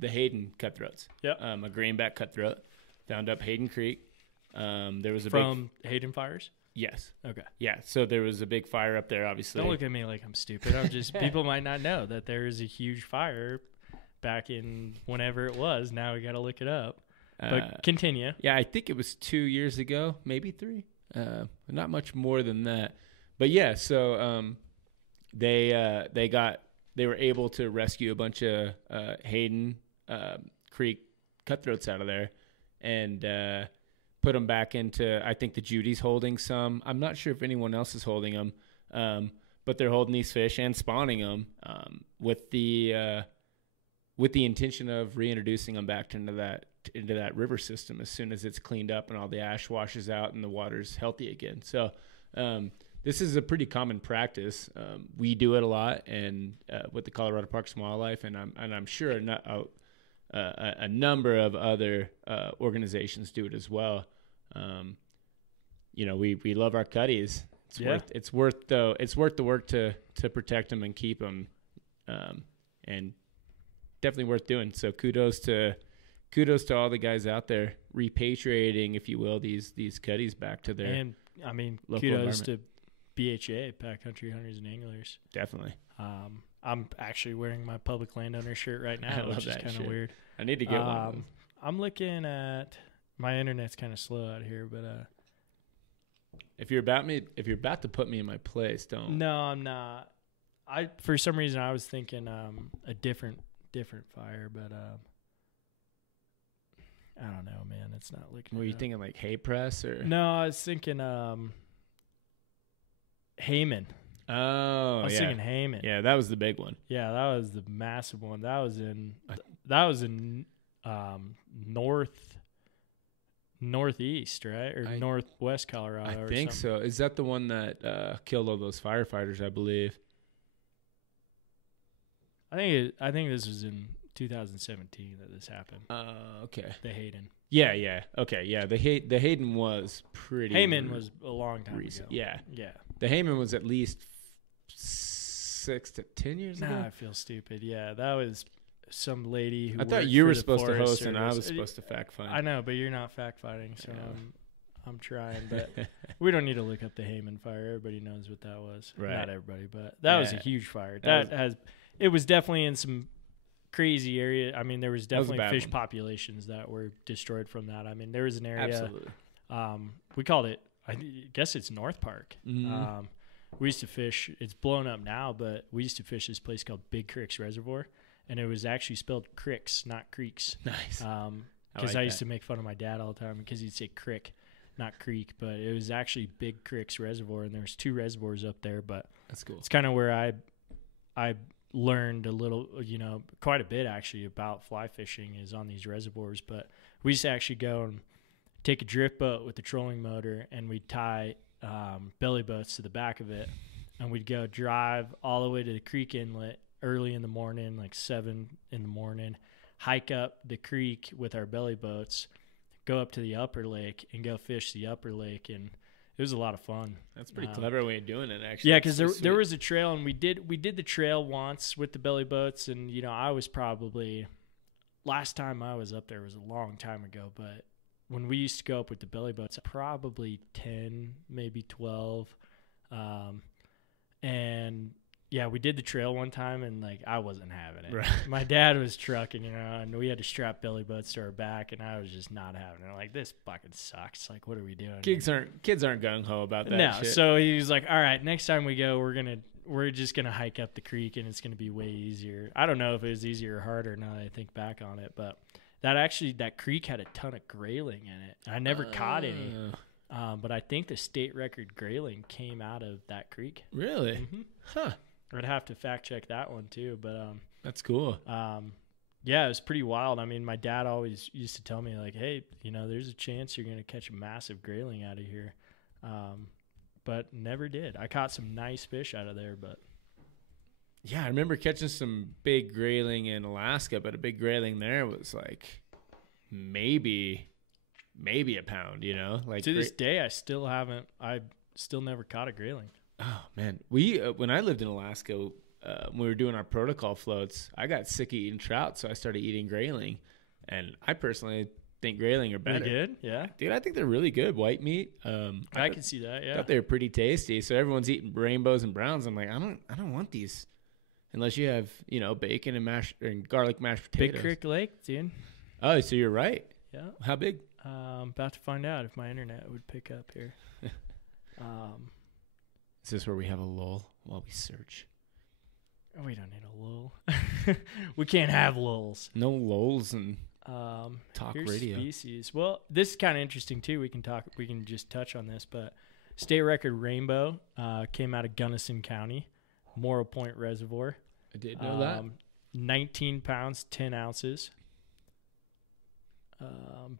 Hayden cutthroats. Yep. A greenback cutthroat found up Hayden Creek. There was a From Hayden Fires? Yes. Okay. Yeah. So there was a big fire up there, obviously. Don't look at me like I'm stupid. I'm just, people might not know that there is a huge fire back in whenever it was. Now we got to look it up. But continue. Yeah, I think it was 2 years ago, maybe 3. Not much more than that. But yeah, so they were able to rescue a bunch of Hayden Creek cutthroats out of there and put them back into, I think the Judy's holding some. I'm not sure if anyone else is holding them, but they're holding these fish and spawning them with the intention of reintroducing them back into that river system as soon as it's cleaned up and all the ash washes out and the water's healthy again. So this is a pretty common practice. We do it a lot, and with the Colorado Parks and Wildlife, and I'm sure a number of other organizations do it as well. We love our cutties. It's worth the work to protect them and keep them, and definitely worth doing. So kudos to all the guys out there repatriating, if you will, these cutties back to their And I mean, local kudos to BHA, Backcountry Hunters and Anglers. Definitely. I'm actually wearing my public landowner shirt right I now, love which is that kind of shit. weird. I need to get one of them. I'm looking at my internet's kind of slow out here, but If you're about to put me in my place, don't. no, I'm not. For some reason I was thinking a different fire, but I don't know, man. It's not looking. Were you thinking like hay press or? No, I was thinking Hayman. Oh, I was thinking Hayman. Yeah, that was the big one. Yeah, that was the massive one. That was in northeast, right? Or northwest Colorado. I think so. Is that the one that killed all those firefighters, I believe? I think this was in 2017 that this happened. Okay. The Hayden. Yeah. Okay, yeah. The Hayden was pretty. Hayman was a long time recent. ago. Yeah. Yeah. The Hayman was at least 6 to 10 years ago. Nah, I feel stupid. Yeah, that was some lady who. I thought worked you for were the supposed to Forest host and I Service. was supposed to fact find. I know, but you're not fact finding, so Yeah. I'm trying. But we don't need to look up the Hayman fire. Everybody knows what that was. Right. Not everybody, but that was a Yeah. huge fire. That It was definitely in some crazy area. I mean, there was was a definitely bad fish one. populations that were destroyed from that. I mean, there was an area. Absolutely. We called it. I guess it's North Park. Mhm. We used to fish. It's blown up now, but we used to fish this place called Big Cricks Reservoir, and it was actually spelled cricks, not creeks. Nice. Because like I used that. to make fun of my dad all the time because he'd say crick, not creek, but it was actually Big Cricks Reservoir, and there's 2 reservoirs up there. But That's cool. it's kind of where I learned a little, quite a bit actually about fly fishing is on these reservoirs. But we used to actually go and take a drift boat with the trolling motor, and we'd tie belly boats to the back of it, and we'd go drive all the way to the creek inlet early in the morning, like 7 in the morning, hike up the creek with our belly boats, go up to the upper lake and go fish the upper lake. And it was a lot of fun. That's a pretty clever way of doing it, actually. Yeah, That's because so there sweet. was a trail, and we did the trail once with the belly boats, and I was probably, last time I was up there was a long time ago, but when we used to go up with the belly boats, probably 10, maybe 12, and yeah, we did the trail one time, and like I wasn't having it. Right. My dad was trucking, and we had to strap belly boats to our back, and I was just not having it. Like, this fucking sucks. Like, what are we doing? Kids aren't gung ho about that. No, shit. so he was like, "All right, next time we go, we're just gonna hike up the creek, and it's gonna be way easier." I don't know if it was easier or harder now that I think back on it, but that creek had a ton of grayling in it. I never caught any, but I think the state record grayling came out of that creek. Really? Mhm. Huh. I'd have to fact check that one too, but That's cool. yeah, it was pretty wild. I mean, my dad always used to tell me like, "Hey, there's a chance you're gonna catch a massive grayling out of here." But never did. I caught some nice fish out of there, but Yeah, I remember catching some big grayling in Alaska, but a big grayling there was like maybe a pound, Like to this day, I still never caught a grayling. Oh man, we when I lived in Alaska, when we were doing our protocol floats, I got sick of eating trout, so I started eating grayling, and I personally think grayling are better. Pretty good, yeah. Dude, I think they're really good white meat. I can see that, yeah. thought they were pretty tasty. So everyone's eating rainbows and browns. I'm like, I don't want these, unless you have bacon and garlic mashed potatoes. Big Creek Lake, dude. Oh, so you're right. Yeah. How big? About to find out if my internet would pick up here. Is this where we have a lull while we search? We don't need a lull. We can't have lulls. No lulls and talk Here's radio. species. Well, this is kind of interesting too. We can just touch on this, but state record rainbow came out of Gunnison County, Morrow Point Reservoir. I did know that. 19 pounds, 10 ounces.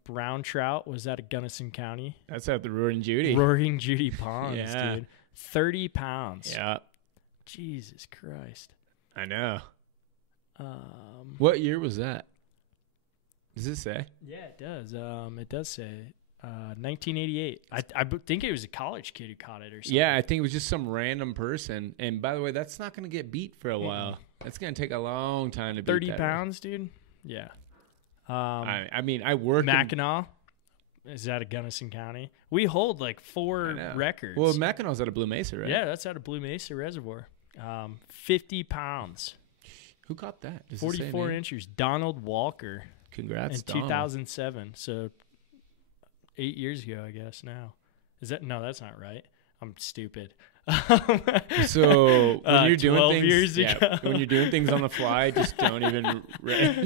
Brown trout was out of Gunnison County. That's at the Roaring Judy. Roaring Judy Ponds, Yeah. dude. 30 pounds. Yeah, Jesus Christ. I know. Um, What year was that? Does it say? Yeah, it does. It does say 1988. I think it was a college kid who caught it or something. Yeah, I think it was just some random person. And by the way, that's not going to get beat for a while. That's going to take a long time to beat 30 that. pounds, dude. Yeah. I mean, I work in Mackinac is out of Gunnison County. We hold like 4 know. records. Well, Mackinaw's out of Blue Mesa, right? Yeah, that's out of Blue Mesa Reservoir. 50 pounds, Who caught that? Does it say 44 name? inches. Donald Walker Congrats, in Donald. 2007. So 8 years ago, I guess now. No, that's not right. I'm stupid. So when you're doing 12 things, years ago. when you're doing things on the fly, just don't even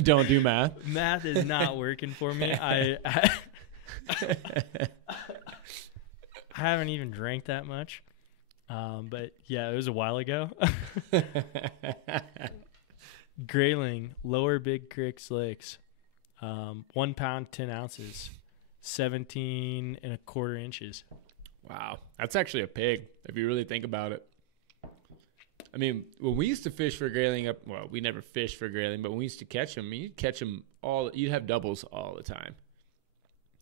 don't do math. Math is not working for me. I haven't even drank that much. But yeah, it was a while ago. Grayling, Lower Big Creeks Lakes, 1 pound, 10 ounces, 17 and a quarter inches. Wow, that's actually a pig if you really think about it. I mean, when we used to fish for grayling we never fished for grayling, but when we used to catch them, you'd catch them you'd have doubles all the time.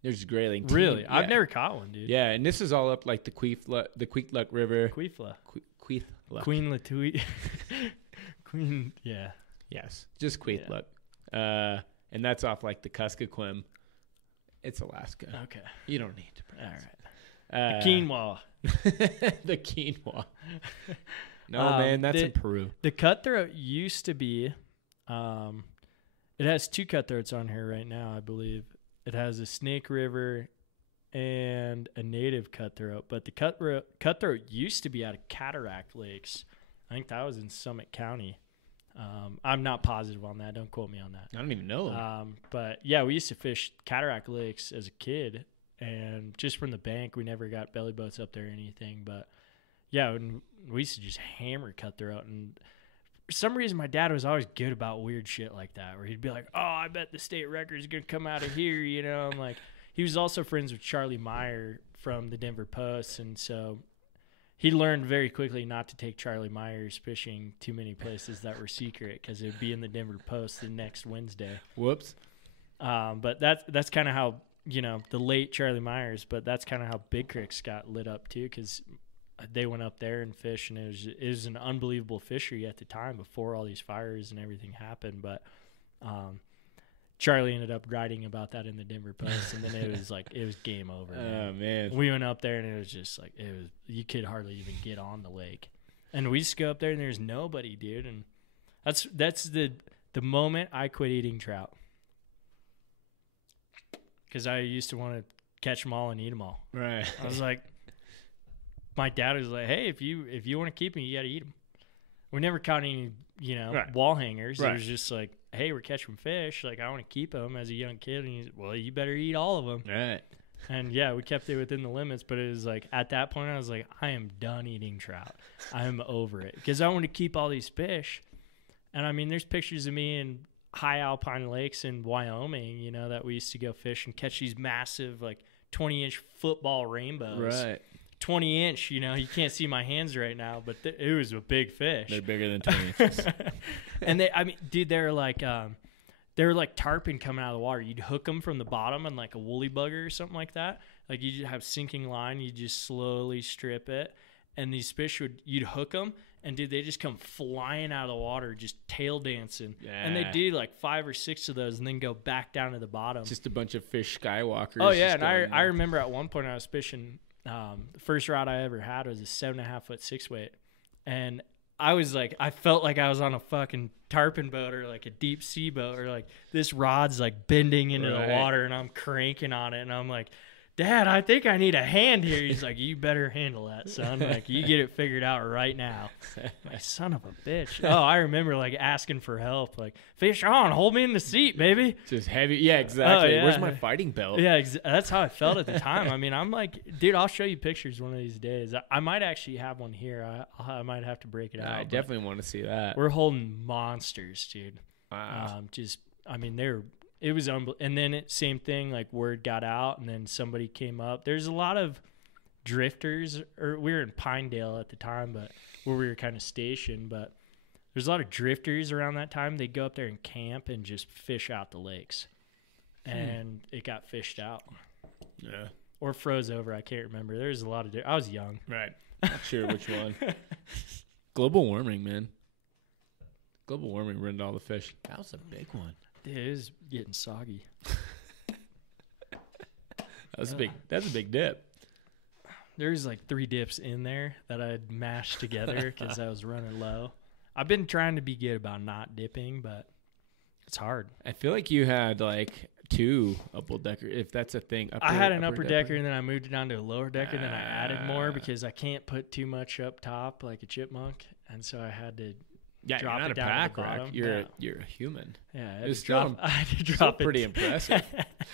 There's grayling. Really? Yeah. I've never caught one, dude. Yeah, and this is all up like the Queefluck River. Queefla. Queefluck. Queen Latui. Queen, yeah. Yes, just Queefluck. And that's off like the Kuskokwim. It's Alaska. Okay. You don't need to All pronounce right. it. Quinoa. The quinoa. No, man, that's in Peru. The cutthroat used to be, it has 2 cutthroats on here right now, I believe. It has a Snake River and a native cutthroat. But the cutthroat used to be out of Cataract Lakes. I think that was in Summit County. I'm not positive on that. Don't quote me on that. I don't even know them. But yeah, we used to fish Cataract Lakes as a kid, and just from the bank, we never got belly boats up there or anything. But yeah, we used to just hammer cutthroat. And for some reason, my dad was always good about weird shit like that, where he'd be like, "Oh, I bet the state record is gonna come out of here," you know. I'm like, he was also friends with Charlie Meyer from the Denver Post, and so he learned very quickly not to take Charlie Myers fishing too many places that were secret, because it would be in the Denver Post the next Wednesday. Whoops. But that's kind of how, you know, the late Charlie Myers, but that's kind of how Big Creeks got lit up too, because they went up there and fished, and it was an unbelievable fishery at the time before all these fires and everything happened. But Charlie ended up writing about that in the Denver Post, and then it was game over. Oh man, we went up there and it was just like, you could hardly even get on the lake, and we just go up there and there's nobody, dude. And that's the moment I quit eating trout, because I used to want to catch them all and eat them all. Right. I was like, my dad was like, "Hey, if you want to keep them, you got to eat them." We never caught any, you know, Right. wall hangers. Right. It was just like, "Hey, we're catching fish. Like, I want to keep them." As a young kid, and he's, "Well, you better eat all of them." Right. And yeah, we kept it within the limits. But it was like, at that point, I was like, I am done eating trout. I am over it, because I want to keep all these fish. And I mean, there's pictures of me in high alpine lakes in Wyoming, you know, that we used to go fish and catch these massive, like 20-inch football rainbows. Right. 20-inch, you know, you can't see my hands right now, but it was a big fish. They're bigger than 20 inches. And dude, they're like tarpon coming out of the water. You'd hook them from the bottom and like a woolly bugger or something like that. Like, you just have sinking line, you just slowly strip it, and these fish you'd hook them, and dude, they just come flying out of the water, just tail dancing. Yeah. And they do like 5 or 6 of those, and then go back down to the bottom. Just a bunch of fish skywalkers. Oh yeah, just and going I remember at one point I was fishing. The first rod I ever had was a 7.5 foot 6-weight, and I was like, I felt like I was on a fucking tarpon boat or like a deep sea boat, or like this rod's like bending into Right. the water, and I'm cranking on it, and I'm like, "Dad, I think I need a hand here." He's like, "You better handle that, son. Like, you get it figured out right now." My son of a bitch. Oh, I remember like asking for help, like, "Fish on, hold me in the seat, baby." Just heavy. Yeah, exactly. Oh, yeah. Where's my fighting belt? Yeah, that's how I felt at the time. I mean, I'm like, dude, I'll show you pictures one of these days. I might actually have one here. I might have to break it out. I but definitely want to see that. we're holding monsters, dude. Wow. I mean, it was unbelievable. And then same thing, like, word got out, and then somebody came up. There's a lot of drifters, or we were in Pinedale at the time, but where we were kind of stationed, but there's a lot of drifters around that time. They'd go up there and camp and just fish out the lakes. And it got fished out. Yeah. Or froze over. I can't remember. There's a lot of I was young. Right. Not sure which one. Global warming, man. Global warming ruined all the fish. That was a big one. It is getting soggy. That's a big dip. There's like 3 dips in there that I'd mashed together because I was running low. I've been trying to be good about not dipping, but it's hard. I feel like you had like 2 upper decker, if that's a thing. I had an upper decker, and then I moved it down to a lower decker, then I added more because I can't put too much up top like a chipmunk, and so I had to drop you're not it a down pack to the rack. bottom. You're a human. Yeah, I had It's to drop, still- I had to Still drop it. pretty impressive.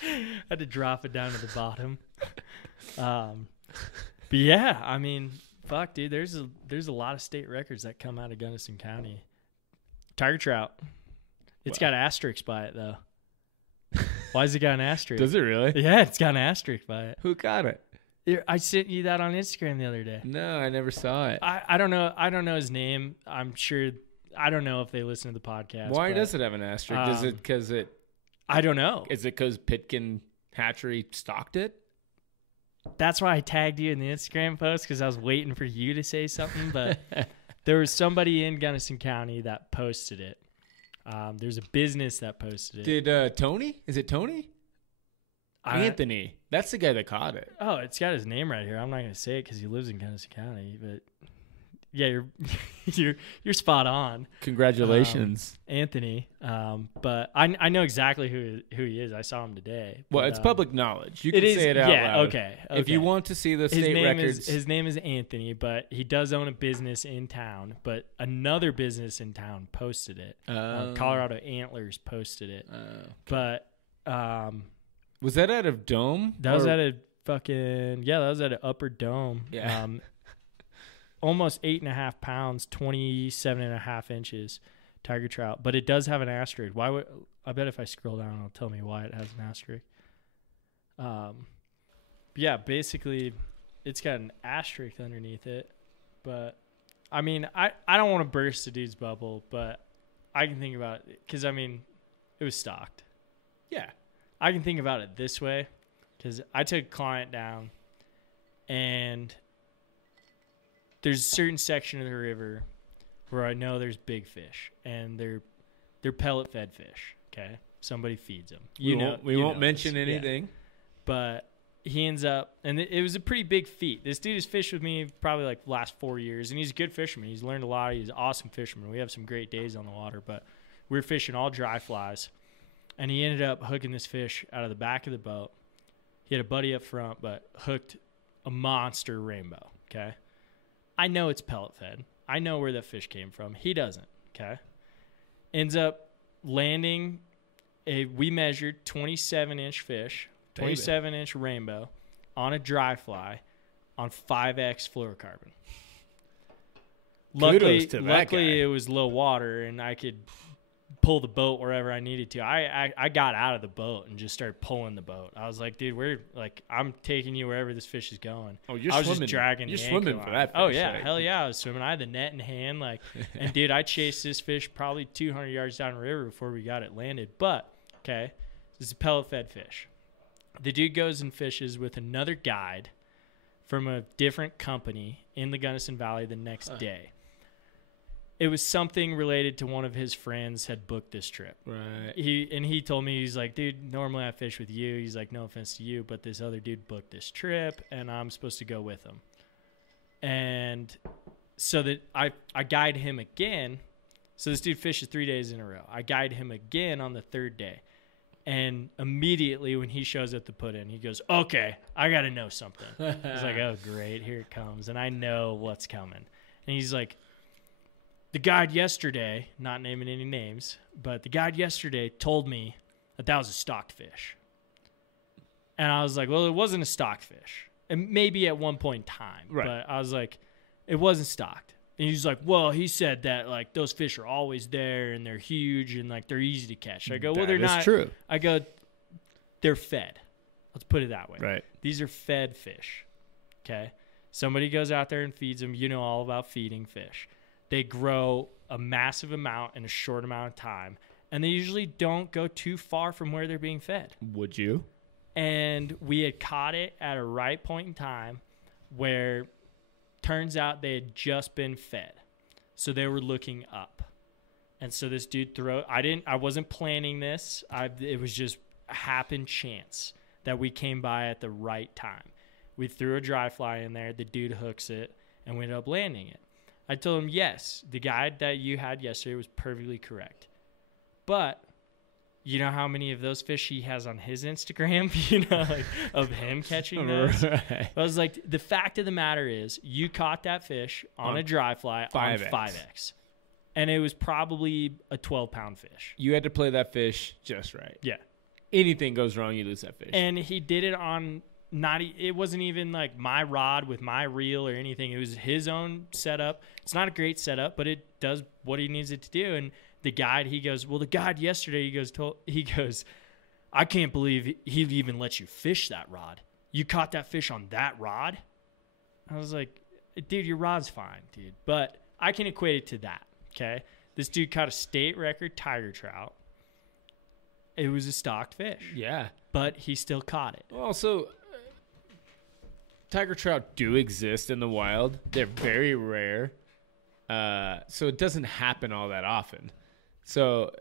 I had to drop it down to the bottom. But yeah, I mean, fuck, dude. There's a lot of state records that come out of Gunnison County. Tiger trout. It's got asterisks by it though. Why has it got an asterisk? Does it really? Yeah, it's got an asterisk by it. Who caught it? Here, I sent you that on Instagram the other day. No, I never saw it. I don't know. I don't know his name. I'm sure. I don't know if they listen to the podcast. Why but does it have an asterisk? Is it because I don't know. Is it because Pitkin Hatchery stocked it? That's why I tagged you in the Instagram post, because I was waiting for you to say something. But there was somebody in Gunnison County that posted it. There's a business that posted it. Did Tony? Is it Tony? Anthony. That's the guy that caught it. Oh, it's got his name right here. I'm not going to say it because he lives in Gunnison County. But Yeah, you're spot on, Congratulations. Anthony. But I know exactly who he is. I saw him today. Well, But, it's public knowledge. You can It is. say it out Yeah. loud. Okay. If you want to see the state records, his name is Anthony, but he does own a business in town. But another business in town posted it. Colorado Antlers posted it. But was that out of Dome? that was at a fucking that was at an Upper Dome. Yeah. Almost 8.5 pounds, 27.5 inches, tiger trout. But it does have an asterisk. Why would I bet if I scroll down, it'll tell me why it has an asterisk. Yeah, basically, it's got an asterisk underneath it. But I mean, I don't want to burst the dude's bubble, but I can think about it because I mean, it was stocked. Yeah. I can think about it this way because I took a client down and there's a certain section of the river where I know there's big fish and they're pellet fed fish. Okay. Somebody feeds them. We won't mention anything. Yeah. But he ends up, and it was a pretty big feat. This dude has fished with me probably like the last 4 years, and he's a good fisherman. He's learned a lot. He's an awesome fisherman. We have some great days on the water, but we were fishing all dry flies. And he ended up hooking this fish out of the back of the boat. He had a buddy up front, but hooked a monster rainbow, okay? I know it's pellet fed. I know where that fish came from. He doesn't, okay? Ends up landing we measured 27-inch fish, 27-inch rainbow on a dry fly on 5X fluorocarbon. Luckily, it was low water, and I could pull the boat wherever I needed to. I got out of the boat and just started pulling the boat. I was like, dude, I'm taking you wherever this fish is going. Oh, you're I was swimming. Just dragging. You're the swimming anchor for line. that fish. Oh yeah, hell yeah, I was swimming. I had the net in hand, and dude, I chased this fish probably 200 yards down the river before we got it landed. But okay, this is a pellet fed fish. The dude goes and fishes with another guide from a different company in the Gunnison Valley the next day. It was something related to one of his friends had booked this trip. Right. He told me, he's like, dude, normally I fish with you. He's like, no offense to you, but this other dude booked this trip, and I'm supposed to go with him. And so that I guide him again. So this dude fishes 3 days in a row. I guide him again on the third day. And immediately when he shows up to put in, he goes, okay, I got to know something. I was like, oh, great, here it comes. And I know what's coming. And he's like, the guide yesterday, not naming any names, but the guide yesterday told me that was a stocked fish. And I was like, well, it wasn't a stocked fish. And maybe at one point in time. Right. But I was like, it wasn't stocked. And he's like, well, he said that, like, those fish are always there and they're huge and, like, they're easy to catch. I go, well, they're not. That's true. I go, they're fed. Let's put it that way. Right. These are fed fish. Okay? Somebody goes out there and feeds them. You know all about feeding fish. They grow a massive amount in a short amount of time, and they usually don't go too far from where they're being fed. Would you? And we had caught it at a right point in time where turns out they had just been fed. So they were looking up. And so this dude I wasn't planning this. It was just a happen chance that we came by at the right time. We threw a dry fly in there. The dude hooks it, and we ended up landing it. I told him, yes, the guide that you had yesterday was perfectly correct. But you know how many of those fish he has on his Instagram, of him catching those? Right. I was like, the fact of the matter is you caught that fish on a dry fly 5X. on 5X. And it was probably a 12-pound fish. You had to play that fish just right. Yeah. Anything goes wrong, you lose that fish. And he did it on it wasn't even like my rod with my reel or anything. It was his own setup. It's not a great setup, but it does what he needs it to do. And the guide, he goes, well, the guide yesterday, he goes, I can't believe he even let you fish that rod. You caught that fish on that rod? I was like, dude, your rod's fine, dude. But I can equate it to that, okay? This dude caught a state record tiger trout. It was a stocked fish. Yeah. But he still caught it. Well, so tiger trout do exist in the wild. They're very rare. So it doesn't happen all that often. So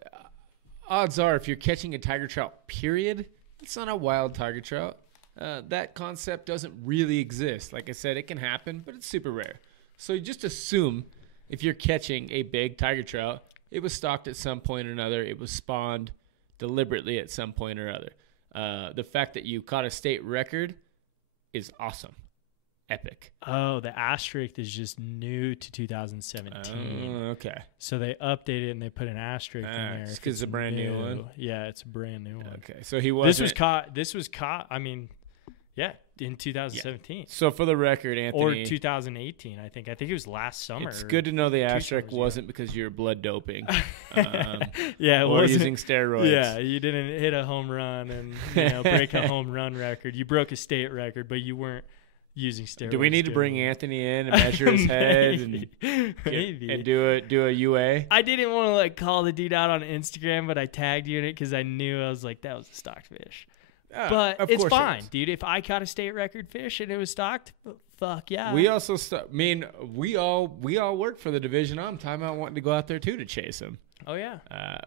odds are if you're catching a tiger trout, period, it's not a wild tiger trout. That concept doesn't really exist. Like I said, it can happen, but it's super rare. So you just assume if you're catching a big tiger trout, it was stalked at some point or another. It was spawned deliberately at some point or other. The fact that you caught a state record is awesome. Epic. Oh, the asterisk is just new to 2017. Okay. So they updated it and they put an asterisk in there. It's 'cause it's a brand new one? Yeah, it's a brand new one. Okay. So he was. This was caught. I mean, yeah, in 2017 So for the record, Anthony. or 2018. I think it was last summer. It's good to know the asterisk summers ago. wasn't because you're blood doping. Yeah, it or wasn't using steroids. Yeah, you didn't hit a home run and break a home run record. You broke a state record, but you weren't using steroids. Do we need to bring Anthony in and measure his head Maybe. and do a UA? I didn't want to call the dude out on Instagram, but I tagged you in it because I knew I was like, that was a stocked fish. But Of it's course fine, it is. dude. If I caught a state record fish and it was stocked, fuck yeah. We also, we all work for the division. I'm talking about wanting to go out there too to chase him. Oh yeah.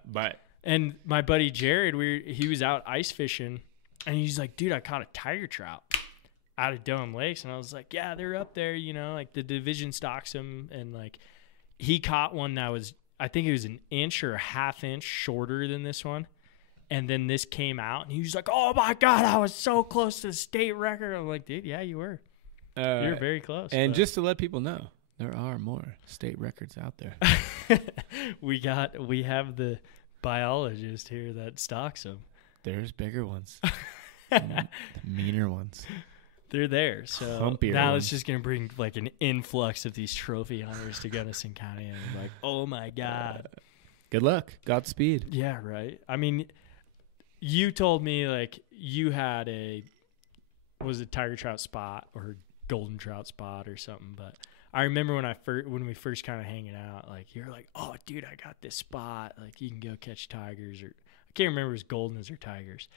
But And my buddy Jared, he was out ice fishing, and he's like, dude, I caught a tiger trout out of Dome Lakes. And I was like, yeah, they're up there, the division stocks them. And he caught one that was, I think it was an inch or a half inch shorter than this one. And then this came out, and he was like, oh my God, I was so close to the state record. I'm like, dude, yeah, you were. You're very close. And just to let people know, there are more state records out there. we have the biologist here that stocks them. There's bigger ones, meaner ones. They're there. So Humpier now ones. it's just going to bring an influx of these trophy hunters to Gunnison County. And oh my God. Good luck. Godspeed. Yeah, right. I mean, you told me you had was it tiger trout spot or golden trout spot or something, but I remember when we first kind of hanging out, you're like, oh dude, I got this spot, you can go catch tigers, or I can't remember if it was goldens or tigers.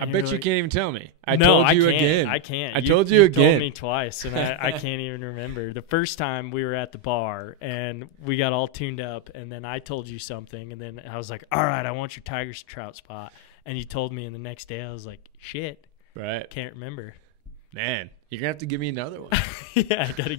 I And bet you're you like, can't even tell me. I no, told you I can't. again. I can't. I told you again. You told me twice, and I can't even remember. The first time we were at the bar, and we got all tuned up, and then I told you something, and then I was like, all right, I want your tiger trout spot. And you told me, and the next day I was like, shit, Right. can't remember. Man, you're going to have to give me another one. Yeah, I gotta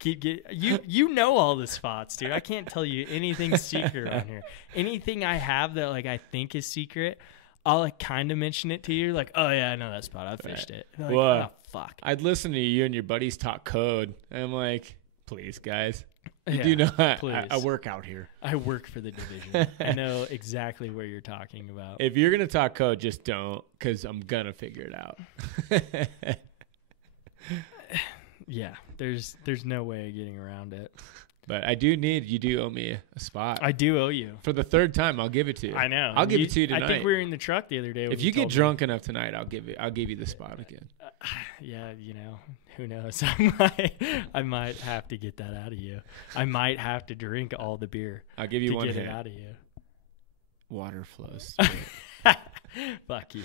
you know all the spots, dude. I can't tell you anything secret on here. Anything I have that I think is secret, I'll kind of mention it to you, oh yeah, I know that spot, I fished it. And Well, oh fuck. I'd listen to you and your buddies talk code, and I'm like, please, guys. You Yeah, do know I please. work out here. I work for the division. I know exactly what you're talking about. If you're going to talk code, just don't, because I'm going to figure it out. Yeah, there's no way of getting around it. But you do owe me a spot. I do owe you. For the third time, I'll give it to you. I know. I'll give it to you tonight. I think we were in the truck the other day. when If you get told me. drunk enough tonight, I'll give you the spot again. Yeah, who knows? I might have to get that out of you. I might have to drink all the beer I'll give you to one get hit. it out of you. Water flows. Fuck you.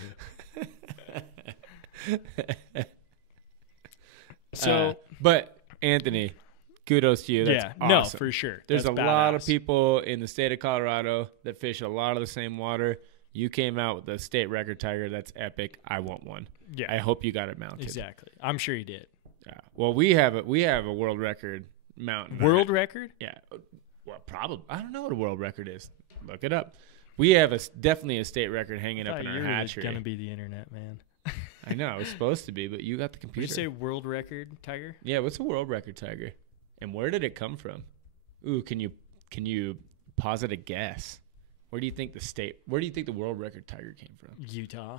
So, but Anthony, kudos to you. That's no, awesome. for sure. There's That's a lot of badass. people in the state of Colorado that fish a lot of the same water. You came out with a state record tiger. That's epic. I want one. Yeah, I hope you got it mounted. exactly. I'm sure you did. Yeah. Well, we have a world record mountain. World record? Yeah. Well, probably. I don't know what a world record is. Look it up. We have definitely a state record hanging up in our hatchery. Gonna be the internet, man. I know it was supposed to be, but you got the Did you computer. say world record tiger? Yeah. What's a world record tiger? And where did it come from? Ooh, can you posit a guess? Where do you think the world record tiger came from? Utah.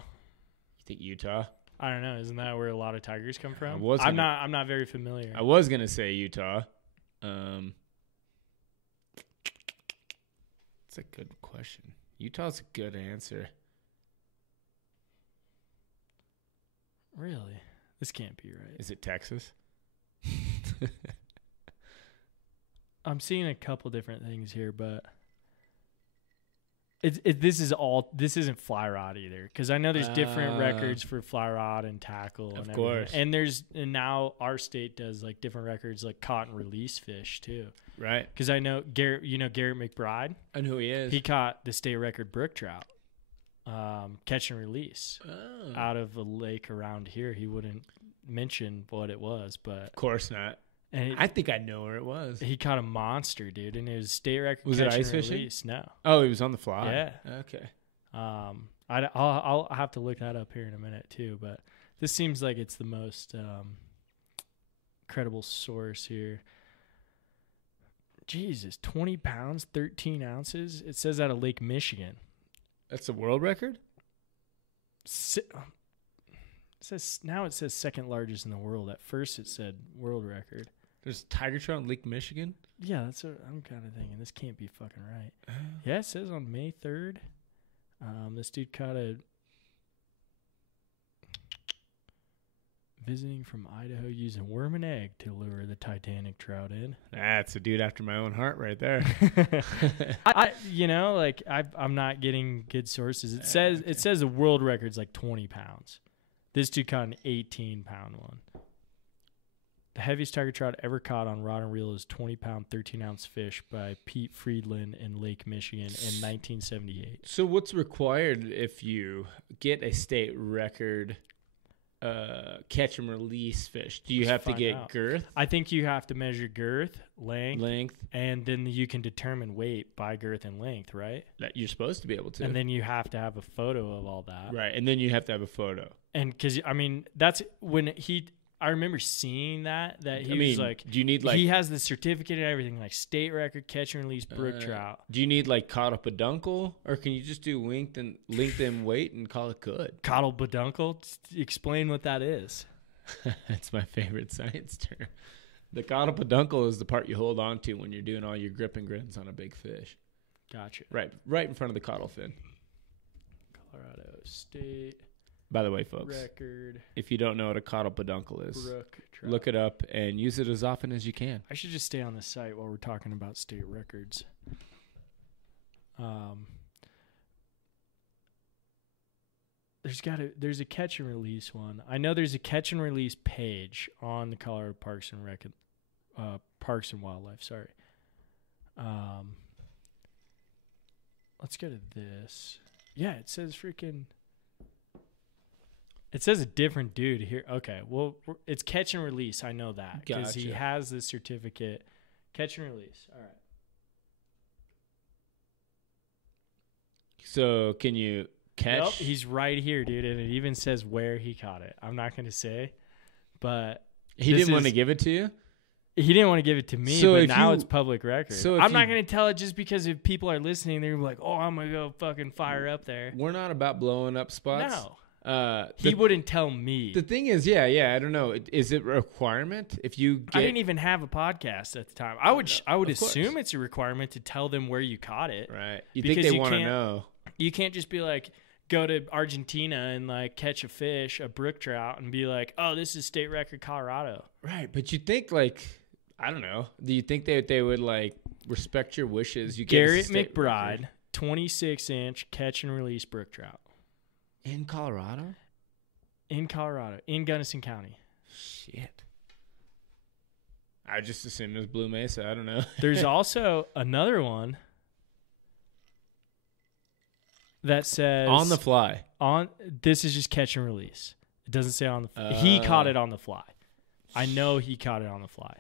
You think Utah? I don't know. Isn't that where a lot of tigers come from? was I'm gonna- not very familiar. I was gonna say Utah. It's a good question. Utah's a good answer. Really? This can't be right. Is it Texas? I'm seeing a couple different things here, but this isn't fly rod either, because I know there's different records for fly rod and tackle. Of and course. everything. And now our state does different records, caught and release fish too. Right. Because I know Garrett McBride. I know who he is. He caught the state record brook trout, catch and release out of a lake around here. He wouldn't mention what it was, but Of course not. And I think I know where it was. he caught a monster, dude, and it was state record. Was it catch and ice fishing? release. No. Oh, he was on the fly. Yeah. Okay. I'll have to look that up here in a minute too, but this seems like it's the most credible source here. Jesus, 20 pounds, 13 ounces. It says out of Lake Michigan. That's a world record? It says second largest in the world. At first it said world record. There's tiger trout in Lake Michigan? Yeah, that's what I'm kind of thinking. This can't be fucking right. Yeah, it says on May 3rd. This dude caught a visiting from Idaho using worm and egg to lure the Titanic trout in. That's a dude after my own heart right there. I'm not getting good sources. It says the world record's like 20 pounds. This dude caught an 18-pound one. The heaviest tiger trout ever caught on rod and reel is 20-pound, 13-ounce fish by Pete Friedland in Lake Michigan in 1978. So what's required if you get a state record catch and release fish? Do you have to get girth? I think you have to measure girth, Length. and then you can determine weight by girth and length, right? That you're supposed to be able to. And then you have to have a photo of all that. Right, and then you have to have a photo. And because, I mean, that's when I remember seeing that he was like, do you need he has the certificate and everything, like state record catch and release brook trout. Do you need like caught up a peduncle, or can you just do length and weight and call it good? Caudal peduncle? Explain what that is. That's my favorite science term. The caudal peduncle is the part you hold on to when you're doing all your grip and grins on a big fish. Gotcha. Right in front of the caudal fin. Colorado State. By the way, folks, record. If you don't know what a caudal peduncle is, Brook trout. Look it up and use it as often as you can. I should just stay on the site while we're talking about state records. There's a catch and release one. I know there's a catch and release page on the Colorado Parks and Wildlife. Sorry. Let's go to this. Yeah, it says freaking. It says a different dude here. Okay, well, it's catch and release. I know that because he Gotcha. has the certificate. Catch and release. All right. So can you catch? Yep, he's right here, dude, and it even says where he caught it. I'm not going to say, but He this didn't want to is- give it to you? he didn't want to give it to me, So but if now you- it's public record. so if I'm not you- going to tell it just because if people are listening, they're gonna be like, oh, I'm going to go fucking fire up there. We're not about blowing up spots. No. The, He wouldn't tell me. the thing is, I don't know. Is it a requirement if you get? I didn't even have a podcast at the time. I would of course. assume it's a requirement to tell them where you caught it. Right. You Because think they you want to can't- know? You can't just be like, go to Argentina and like catch a fish, a brook trout, and be like, oh, this is state record Colorado. Right. But you think like, I don't know. Do you think that they would like respect your wishes? You get a Garrett state McBride, record 26-inch catch and release brook trout in Colorado. in Colorado, in Gunnison County. Shit. I just assumed it was Blue Mesa. I don't know. There's also another one that says On the fly. This is just catch and release. It doesn't say on the he caught it on the fly. I know he caught it on the fly.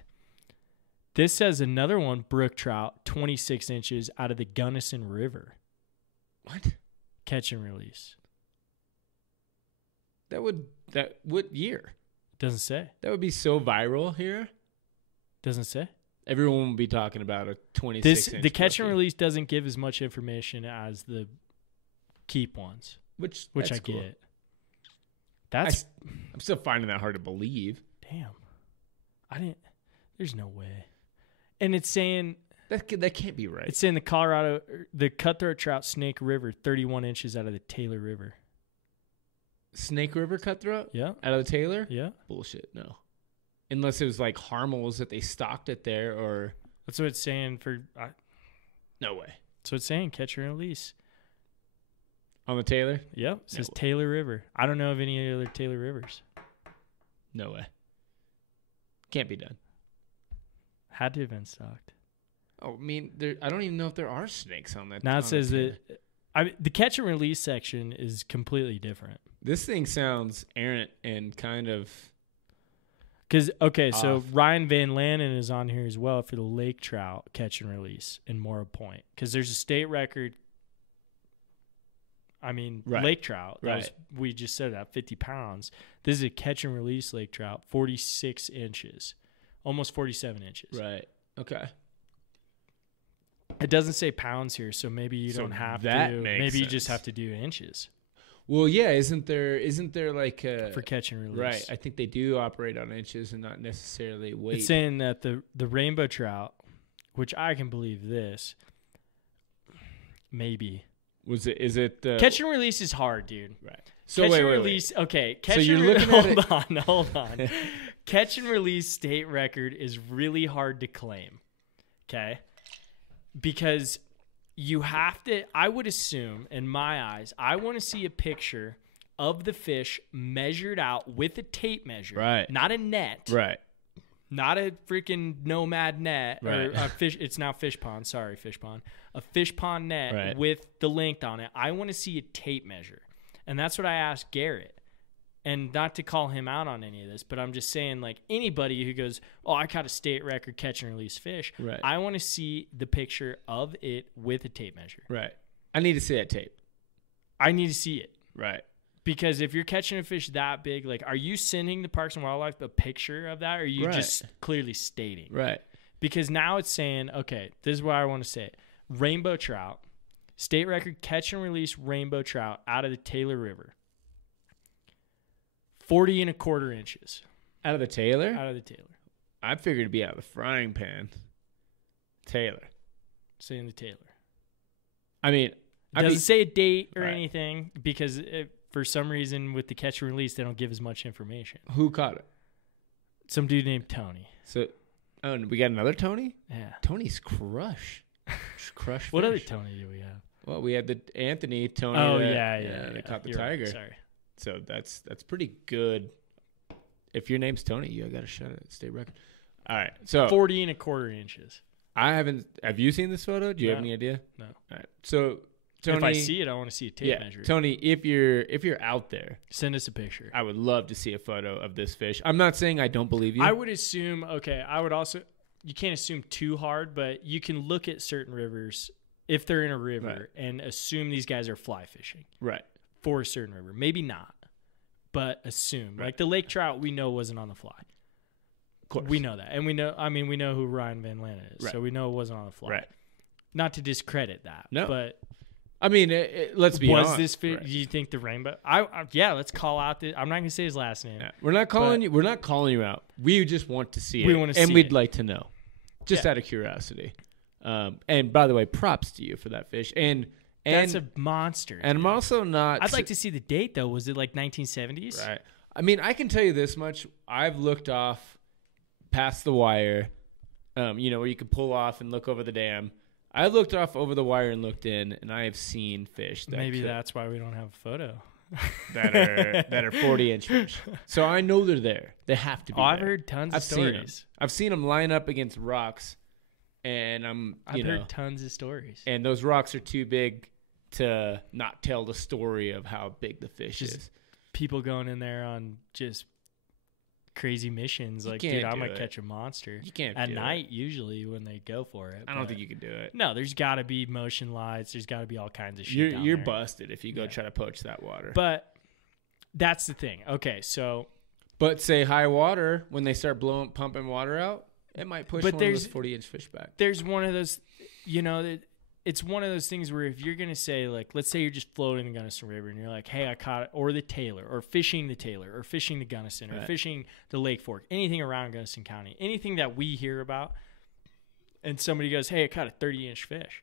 This says another one, brook trout, 26 inches out of the Gunnison River. What? Catch and release. What year? Doesn't say. That would be so viral here. Doesn't say. Everyone would be talking about a 26 inch. The catch and brookie, release doesn't give as much information as the keep ones, which which that's I cool. get. That's I'm still finding that hard to believe. damn. I didn't. There's no way. And it's saying That can't be right. it's in the cutthroat trout Snake River, 31 inches out of the Taylor River. Snake River cutthroat Yeah, out of the Taylor? yeah. Bullshit. No. Unless it was like Harmels that they stocked it there, or That's what it's saying no way that's what it's saying. Catch and release. on the Taylor. Yep. It says No. Taylor River. I don't know of any other Taylor Rivers. No way. Can't be done. Had to have been stocked. Oh, I mean, I don't even know if there are snakes on that. Now on it says Taylor. that the catch and release section is completely different. This thing sounds errant and kind of Because, okay, so Off. Ryan Van Lanen is on here as well for the lake trout catch and release in Mora Point. Because there's a state record. I mean, Right. lake trout. That Right. was, we just said that, 50 pounds. This is a catch and release lake trout, 46 inches, almost 47 inches. Right. Okay. It doesn't say pounds here, so maybe you So don't have that to. makes Maybe you just sense. have to do inches Well, yeah. Isn't there like for catch and release. right? I think they do operate on inches and not necessarily weight. It's saying that the rainbow trout, which I can believe this, maybe. Is it the Catch and release is hard, dude. right? So Catch wait, and wait, wait. release. Okay, catch So you're and looking at hold on. Catch and release state record is really hard to claim. Okay, because you have to. I would assume, in my eyes, I want to see a picture of the fish measured out with a tape measure, Right. Not a net, Right. not a freaking nomad net Right. or a fish. It's now fish pond. Sorry, fish pond. A fish pond net Right. with the length on it. I want to see a tape measure, and that's what I asked Garrett. And not to call him out on any of this, but I'm just saying, like, anybody who goes, "Oh, I caught a state record catch and release fish," Right. I want to see the picture of it with a tape measure. Right. I need to see that tape. I need to see it. Right. Because if you're catching a fish that big, like, are you sending the Parks and Wildlife a picture of that, or are you Right. just clearly stating? Right. Because now it's saying, okay, this is what I want to say. Rainbow trout, state record catch and release rainbow trout out of the Taylor River. 40 and a quarter inches Out of the Taylor? out of the Taylor. I figured it'd be out of the frying pan. Taylor. Saying the Taylor. I mean, It doesn't say a date or Right. anything because for some reason with the catch and release, they don't give as much information. who caught it? Some dude named Tony. So, oh, and we got another Tony? Yeah. Tony's crush. Crush. What other fish. Tony do we have? Well, we had the Anthony Tony. Oh, that- yeah. that caught the You're right. tiger. Sorry. So that's pretty good. If your name's Tony, you got a shot at state record. All right. So 40 and a quarter inches. I haven't. Have you seen this photo? Do you have No. any idea? No. All right. So Tony, If I see it, I want to see a tape yeah, measure. Tony, if you're out there, Send us a picture. I would love to see a photo of this fish. I'm not saying I don't believe you. I would assume, okay, I would also, you can't assume too hard, but you can look at certain rivers, if they're in a river, Right. and assume these guys are fly fishing right. for a certain river. Maybe not, but assume. Right. Like the lake trout, we know wasn't on the fly. Of course. We know that. And we know who Ryan Van Lanen is. Right. So we know it wasn't on the fly. Right. Not to discredit that. No. But I mean, let's be honest. was this fish, Right. do you think the rainbow? Yeah, let's call out I'm not going to say his last name. Yeah. We're not calling you. We're not calling you out. We just want to see it. We wanna and see we'd it. like to know, just Yeah. out of curiosity. And by the way, props to you for that fish. And That's a monster. and I'm dude. also not. I'd like to see the date, though. Was it like 1970s? Right. I mean, I can tell you this much. I've looked off past the wire, where you can pull off and look over the dam. I looked off over the wire and looked in, and I have seen fish that Maybe that's why we don't have a photo. that are 40-inch fish. So I know they're there. They have to be. Oh, I've there. heard tons I've of seen 'em. stories. I've seen them line up against rocks, and I've heard tons of stories. and those rocks are too big to not tell the story of how big the fish Just is. People going in there on just crazy missions. You Like, can't dude, I'm do going it. to catch a monster. You can't At do it. night, usually, when they go for it. I don't but- think you can do it. No, there's got to be motion lights. There's got to be all kinds of shit. down You're there. busted if you go Yeah. try to poach that water. But that's the thing. Okay, so But say high water, when they start pumping water out, it might push But one of there's- those 40-inch fish back. there's one of those, it's one of those things where if you're going to say, like, let's say you're just floating the Gunnison River and you're like, hey, I caught it, or the Taylor, or fishing the Taylor, or fishing the Gunnison, or Right. fishing the Lake Fork, anything around Gunnison County, anything that we hear about, and somebody goes, hey, I caught a 30-inch fish.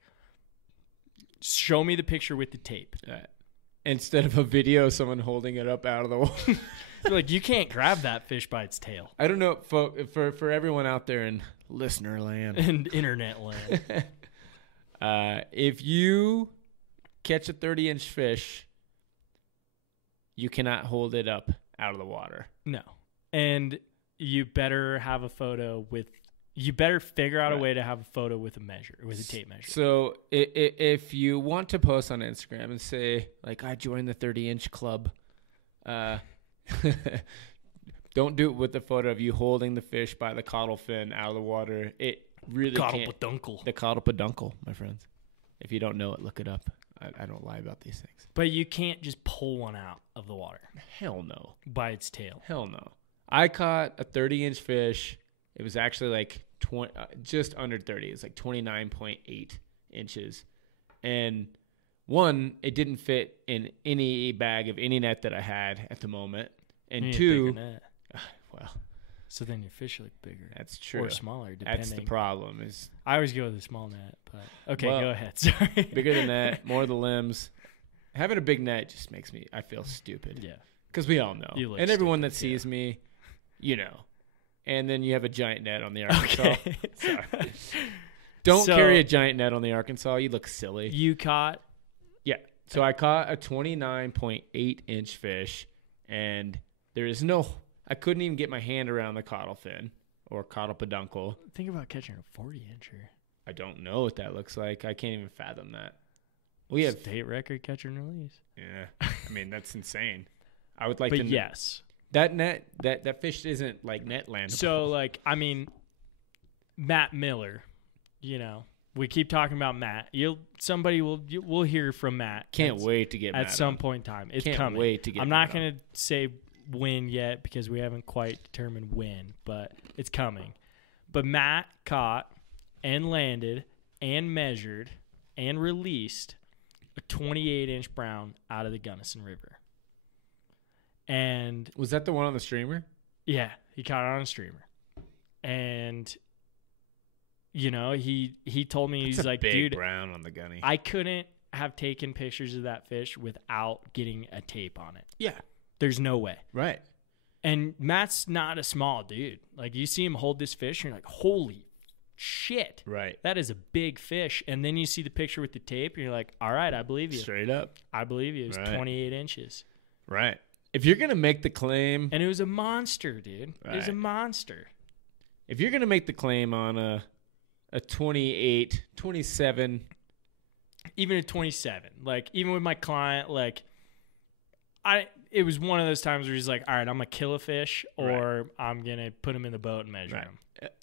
Show me the picture with the tape. Instead of a video of someone holding it up out of the water. Like, you can't grab that fish by its tail I don't know, for everyone out there in listener land. in internet land. If you catch a 30-inch fish, you cannot hold it up out of the water. No. And you better have a photo with, you better figure out a Right. way to have a photo with a measure, with a tape measure. So if you want to post on Instagram and say, like, I joined the 30-inch club, Don't do it with the photo of you holding the fish by the caudal fin out of the water. It really can't. Caudal-peduncle. The caudal peduncle, my friends. If you don't know it, look it up. I don't lie about these things. But you can't just pull one out of the water Hell no. by its tail. Hell no. I caught a 30-inch fish. It was actually like just under 30. It's like 29.8 inches. And one, it didn't fit in any bag of any net that I had at the moment. And You need a two, bigger net. well, So then your fish look bigger that's true. or smaller, depending. That's the problem. Is I always go with a small net, but okay, Well, go ahead. Sorry. bigger than that, more of the limbs. Having a big net just makes me, I feel stupid. Yeah. Because we all know. You look And everyone stupid, that sees me, you know. And then you have a giant net on the Arkansas. Okay. Sorry. Don't So- carry a giant net on the Arkansas. You look silly. You caught Yeah. So I caught a 29.8-inch fish, and there is no, I couldn't even get my hand around the caudal fin or caudal peduncle. think about catching a 40-incher. I don't know what that looks like. I can't even fathom that. We have, State record catch and release. yeah. I mean, that's insane. I would like But to. yes. That net, that fish isn't like net landable. So, like, I mean, Matt Miller, you know, we keep talking about Matt. We'll hear from Matt. Can't wait to get at Matt some on. point in time. It's Can't coming. wait to get I'm Matt not on. going to say when yet because we haven't quite determined when, but it's coming. But Matt caught and landed and measured and released a 28-inch brown out of the Gunnison River. And Was that the one on the streamer? yeah, he caught it on a streamer. And you know, he told me, he's It's a like, big dude, brown on the gunny. I couldn't have taken pictures of that fish without getting a tape on it. Yeah. There's no way. Right. And Matt's not a small dude. Like, you see him hold this fish, and you're like, holy shit. Right. That is a big fish. And then you see the picture with the tape, and you're like, all right, I believe you. Straight up. I believe you. It was Right. 28 inches. Right. If you're going to make the claim, And it was a monster, dude. It was a Right. monster. if you're going to make the claim on a 28, 27, Even at 27. Like, even with my client, like, it was one of those times where he's like, all right, I'm going to kill a fish, or I'm going to put him in the boat and measure Right.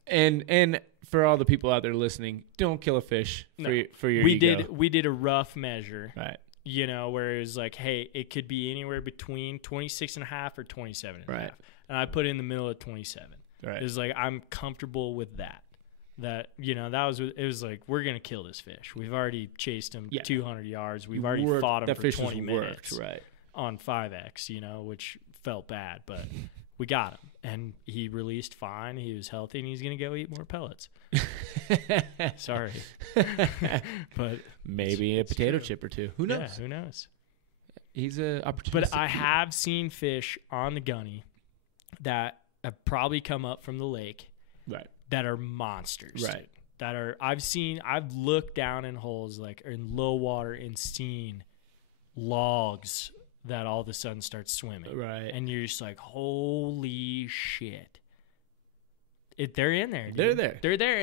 him. and for all the people out there listening, don't kill a fish No. for your We ego. did a rough measure. Right. You know, where it was like, hey, it could be anywhere between 26 and a half or 27 and a Right. half. And I put it in the middle of 27. Right. It was like, I'm comfortable with that. That, you know, it was like, we're going to kill this fish. We've already chased him Yeah. 200 yards. We've already Worked- fought him that for fish 20 was minutes worked, right. on 5X, you know, which felt bad, but we got him. And he released fine. He was healthy, and he's going to go eat more pellets. Sorry. But Maybe a potato true. chip or two. Who yeah, knows? who knows? He's a opportunistic. But I have seen fish on the gunny that have probably come up from the lake Right. that are monsters. Right. That are, I've looked down in holes, like, or in low water, and seen logs that all of a sudden start swimming. Right. And you're just like, holy shit. They're in there, dude. They're there. They're there,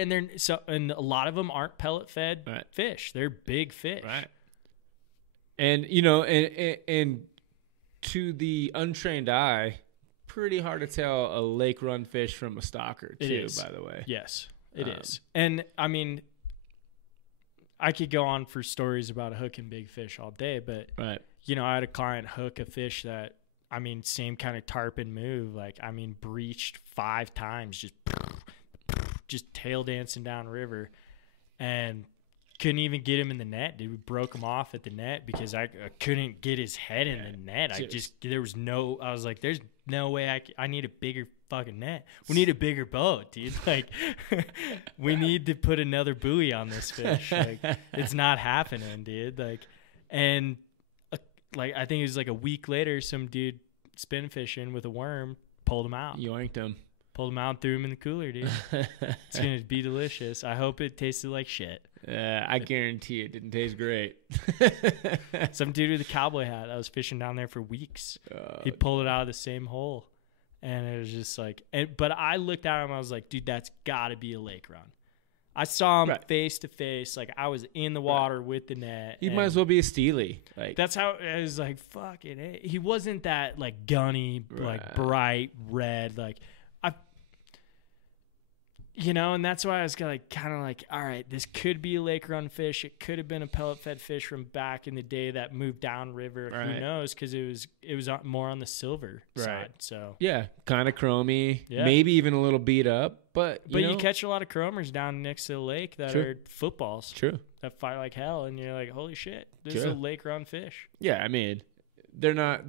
and a lot of them aren't pellet fed Right. fish. They're big fish. Right. And you know, and to the untrained eye, pretty hard to tell a lake run fish from a stalker too. It is. By the way, Yes, it is. Um, And I mean, I could go on for stories about hooking big fish all day, but right, you know, I had a client hook a fish that, I mean, same kind of tarpon move. Like, I mean, breached 5 times, just tail dancing down river, and couldn't even get him in the net, dude. We broke him off at the net because I couldn't get his head in the net. I was like, there's no way I need a bigger fucking net. We need a bigger boat, dude. Like, we need to put another buoy on this fish. Like, it's not happening, dude. Like, and like, I think it was like a week later, some dude spin fishing with a worm pulled him out. yoinked him. Pulled him out and threw him in the cooler, dude. It's going to be delicious. I hope it tasted like shit. I guarantee it didn't taste great. Some dude with a cowboy hat that was fishing down there for weeks. He pulled it out of the same hole. And it was just like, but I looked at him, I was like, dude, that's got to be a lake run. I saw him Right. face to face. Like, I was in the water with the net. He and might as well be a Steely. Like, That's how I was like, fucking A. He wasn't that, like, gunny, like, Right. bright red. Like, and that's why I was kind of like, all right, this could be a lake run fish. It could have been a pellet fed fish from back in the day that moved downriver. Right. Who knows? Because it was more on the silver Right. side. So, yeah, kind of chromy, Yeah. maybe even a little beat up, but you catch a lot of chromers down next to the lake that True. are footballs True. that fight like hell, and you're like, holy shit, this is a True. lake run fish. Yeah, I mean, they're not,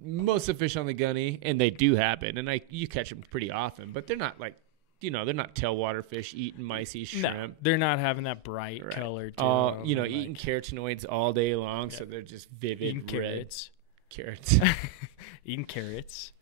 most of the fish on the gunny, and they do happen, and you catch them pretty often, but they're not like, they're not tailwater fish eating micey shrimp. No, they're not having that bright Right. color. To them, Eating carotenoids all day long, so they're just vivid eating red carrots, carrots. eating carrots.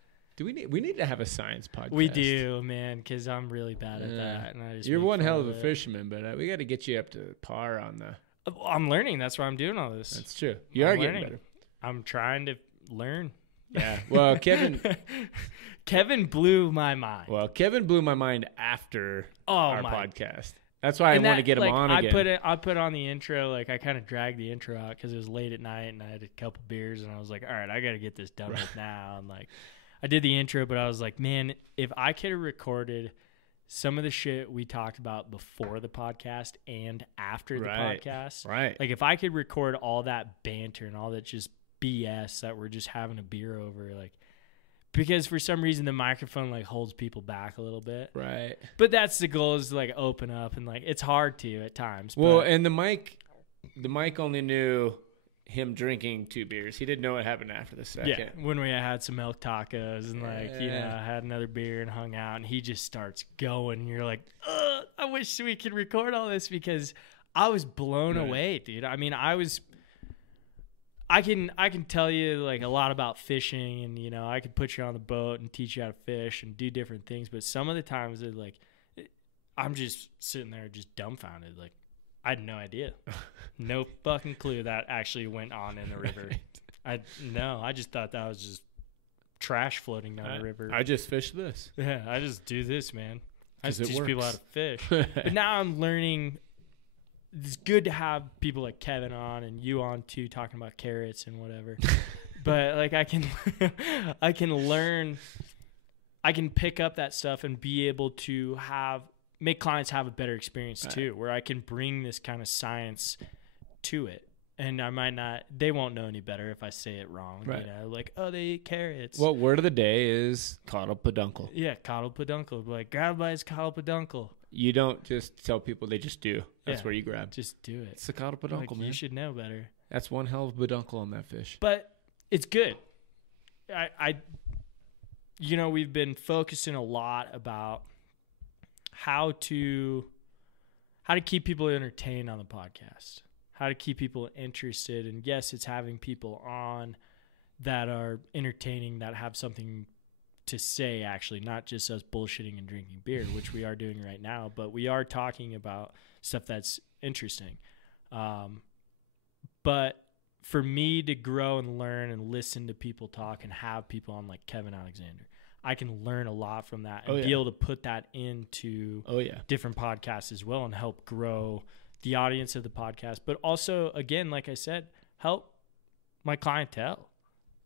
We need to have a science podcast. We do, man, because I'm really bad at that. And I just You're make one fun hell of a it. fisherman, but we got to get you up to par on the. I'm learning. That's why I'm doing all this. That's true. You I'm are getting learning. better. I'm trying to learn. Yeah. Well, Kevin blew my mind. blew my mind after our my podcast. That's why I want to get him on again. I put on the intro, like I kind of dragged the intro out because it was late at night and I had a couple beers and I was like, all right, I got to get this done with now. And like, I did the intro, but I was like, man, if I could have recorded some of the shit we talked about before the podcast and after the podcast, Right. like if I could record all that banter and all that just BS that we're just having a beer over, like, because for some reason the microphone like holds people back a little bit. Right. But that's the goal, is to like open up, and like it's hard to at times. Well, but and the mic only knew him drinking 2 beers. He didn't know what happened after the second. yeah, when we had some elk tacos and like Yeah. had another beer and hung out, and he just starts going. And you're like, I wish we could record all this, because I was blown Right. away, dude. I mean, I can tell you like a lot about fishing, and I could put you on the boat and teach you how to fish and do different things, but some of the times it's like I'm just sitting there just dumbfounded. Like, I had no idea. No fucking clue that actually went on in the river. I just thought that was just trash floating down the river. I just fished this. Yeah, I just do this, man. I 'Cause just it teach people how works. to fish. But now I'm learning. It's good to have people like Kevin on and you on too, talking about carrots and whatever. But like I can learn, I can pick up that stuff and be able to make clients have a better experience too, where I can bring this kind of science to it. And they won't know any better if I say it wrong. Right. Like, oh, they eat carrots. Well, word of the day is caudal peduncle. Yeah, caudal peduncle. Like, grab by his caudal peduncle. You don't just tell people, they just do. That's Yeah. where you grab. Just do it. It's the caudal peduncle, Like, man. you should know better. That's one hell of a peduncle on that fish. But it's good. We've been focusing a lot about how to keep people entertained on the podcast, how to keep people interested. And yes, it's having people on that are entertaining, that have something to say, actually, not just us bullshitting and drinking beer, which we are doing right now, but we are talking about stuff that's interesting. But for me to grow and learn and listen to people talk and have people on like Kevin Alexander, I can learn a lot from that and be able to put that into different podcasts as well and help grow the audience of the podcast. But also, again, like I said, help my clientele,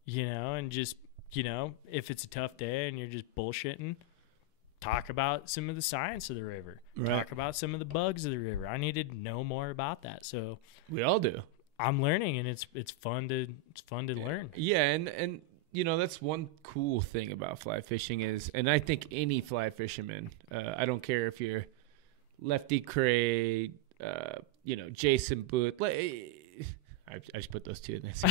and just, if it's a tough day and you're just bullshitting, talk about some of the science of the river, talk about some of the bugs of the river. I need to know more about that. So We all do. I'm learning, and it's fun to learn. Yeah, and that's one cool thing about fly fishing is, and I think any fly fisherman, I don't care if you're Lefty Cray, Jason Booth. I just put those two in the same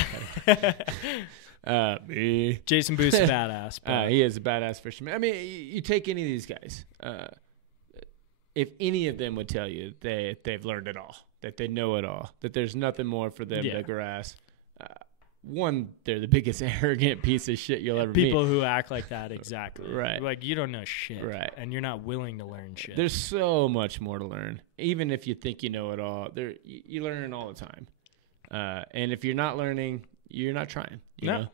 me. Jason Booth's a badass. But He is a badass fisherman. I mean, you take any of these guys. If any of them would tell you they've learned it all, that they know it all, that there's nothing more for them to grasp. One, they're the biggest arrogant piece of shit you'll ever meet. People who act like that, exactly. Right. Like, you don't know shit. Right. And you're not willing to learn shit. There's so much more to learn. Even if you think you know it all, you learn all the time. And if you're not learning, you're not trying. You know?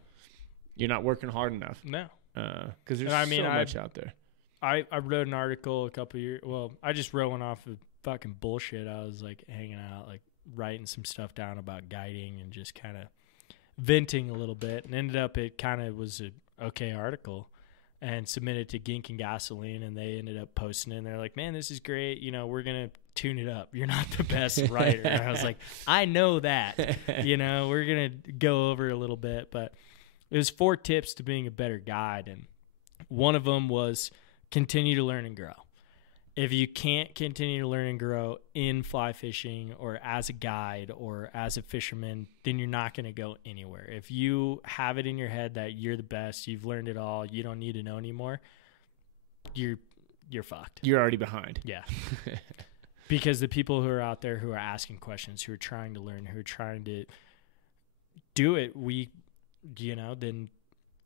You're not working hard enough. No. Because there's so much out there. I wrote an article a couple years. Well, I just wrote one off of fucking bullshit. I was like hanging out, like writing some stuff down about guiding and just kind of venting a little bit, and ended up it kind of was a okay article, and submitted to Gink and Gasoline, and they ended up posting it. And they're like, man, this is great. You know, we're gonna tune it up. You're not the best writer. And I was like, I know that. You know, we're gonna go over a little bit, but it was 4 tips to being a better guide, and one of them was continue to learn and grow. If you can't continue to learn and grow in fly fishing or as a guide or as a fisherman, then you're not going to go anywhere. If you have it in your head that you're the best, you've learned it all, you don't need to know anymore, you're fucked. You're already behind. Yeah. Because the people who are out there who are asking questions, who are trying to learn, who are trying to do it, then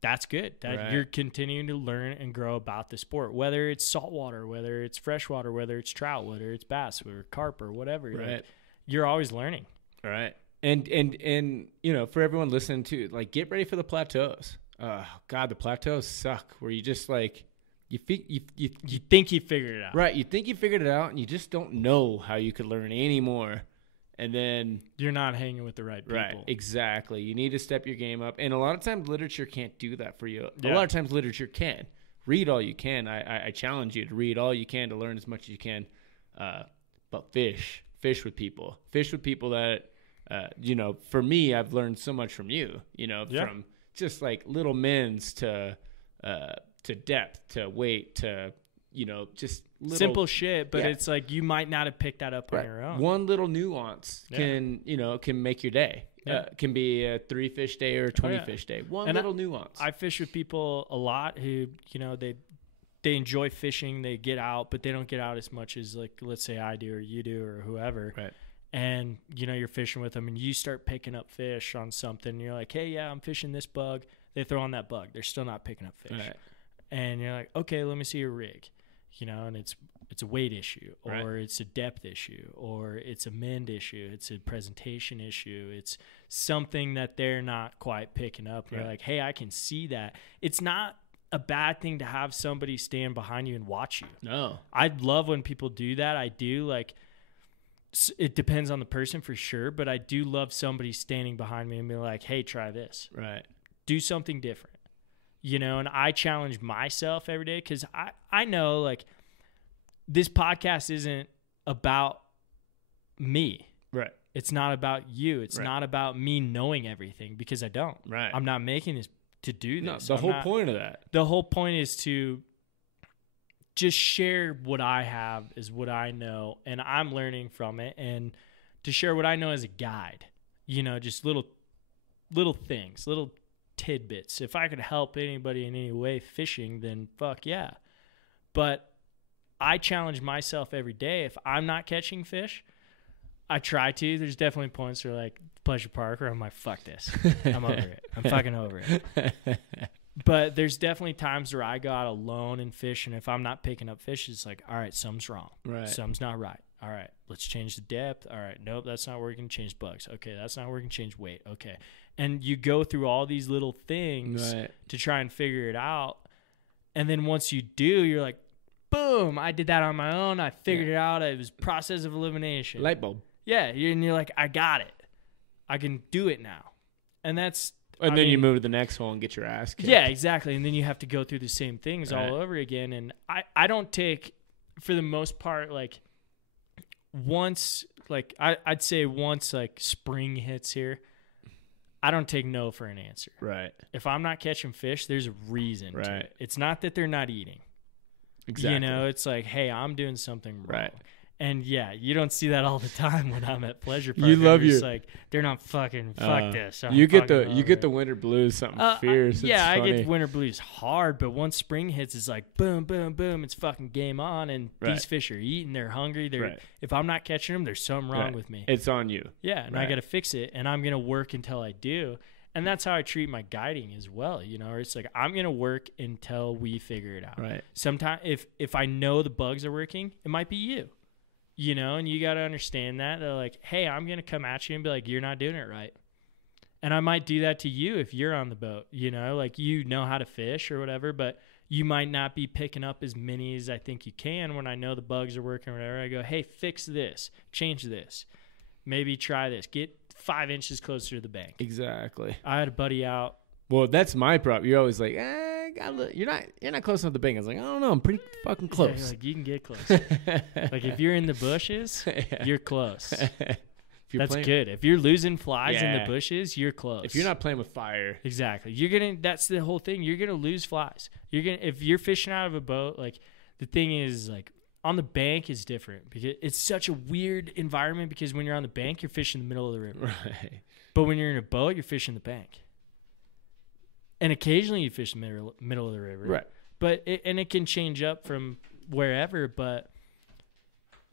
that's good. That you're continuing to learn and grow about the sport, whether it's saltwater, whether it's freshwater, whether it's trout, whether it's bass or carp or whatever. Right. Like, you're always learning. Right. And you know, for everyone listening to, like, get ready for the plateaus. God, the plateaus suck, where you just like you think you figured it out. Right. You think you figured it out, and you just don't know how you could learn any more. And then you're not hanging with the right people. Right, exactly. You need to step your game up. And a lot of times literature can't do that for you. Yeah. A lot of times literature can. Read all you can. I challenge you to read all you can, to learn as much as you can. But fish with people. Fish with people that, you know, for me, I've learned so much from you, you know, from just like little mins to depth, to weight, to, you know, just little simple shit, but it's like you might not have picked that up on your own. One little nuance can make your day. Can be a 3-fish day or a 20-fish day. One little nuance. I fish with people a lot who, you know, they enjoy fishing, they get out, but they don't get out as much as, like, let's say I do or you do or whoever. Right. And, you know, you're fishing with them and you start picking up fish on something. And you're like, hey, yeah, I'm fishing this bug. They throw on that bug. They're still not picking up fish. Right. And you're like, okay, let me see your rig. You know, and it's a weight issue, or it's a depth issue, or it's a mend issue, it's a presentation issue, it's something that they're not quite picking up. You're like, hey, I can see that. It's not a bad thing to have somebody stand behind you and watch you. No. I love when people do that. I do. Like, it depends on the person for sure, but I do love somebody standing behind me and be like, hey, try this. Right. Do something different. You know, and I challenge myself every day, because I know, like, this podcast isn't about me. Right. It's not about you. It's not about me knowing everything, because I don't. Right. I'm not making this to do this. No, the whole point of that. The whole point is to just share what I have is what I know, and I'm learning from it, and to share what I know as a guide. You know, just little things, little tidbits. If I could help anybody in any way fishing, then fuck yeah. But I challenge myself every day. If I'm not catching fish, I try to. There's definitely points where, like, Pleasure Park, where I'm like, fuck this. I'm over it. I'm fucking over it. But there's definitely times where I go out alone and fish, and if I'm not picking up fish, it's like, all right, something's wrong. Right. Something's not right. All right, let's change the depth. All right, nope, that's not working. Change bugs. Okay, that's not working. Change weight. Okay. And you go through all these little things to try and figure it out. And then once you do, you're like, boom, I did that on my own. I figured it out. It was process of elimination. Light bulb. Yeah, and you're like, I got it. I can do it now. And that's... And then you move to the next hole and get your ass kicked. Yeah, exactly. And then you have to go through the same things all over again. And I don't take, for the most part, like, once, like, I'd say once, like, spring hits here, I don't take no for an answer. Right. If I'm not catching fish, there's a reason to it. It's not that they're not eating. Exactly. You know, it's like, hey, I'm doing something wrong. Right. And yeah, you don't see that all the time when I'm at Pleasure Park. You love your like, they're not fucking fuck this. You get the winter blues, something fierce. Yeah, it's I get winter blues hard, but once spring hits, it's like boom, boom, boom. It's fucking game on, and these fish are eating. They're hungry. If I'm not catching them, there's something wrong with me. It's on you. Yeah, and I got to fix it, and I'm gonna work until I do. And that's how I treat my guiding as well. You know, it's like I'm gonna work until we figure it out. Right. Sometimes if I know the bugs are working, it might be you. You know, and you got to understand that. They're like, hey, I'm going to come at you and be like, you're not doing it right. And I might do that to you if you're on the boat, you know, like you know how to fish or whatever, but you might not be picking up as many as I think you can. When I know the bugs are working or whatever, I go, hey, fix this, change this, maybe try this, get 5 inches closer to the bank. Exactly. I had a buddy out. Well, that's my problem. You're always like, you're not close enough to the bank. I was like, I don't know, I'm pretty fucking Yeah, close. you're like, you can get close. Like if you're in the bushes, you're close. If you're That's playing- good. If you're losing flies in Yeah. the bushes, you're close. If you're not playing with fire, exactly, that's the whole thing. You're gonna lose flies. If you're fishing out of a boat, like the thing is, like on the bank is different because it's such a weird environment. Because when you're on the bank, you're fishing the middle of the river, right? but when you're in a boat, you're fishing the bank. And occasionally you fish the middle of the river, Right. But it can change up from wherever, but.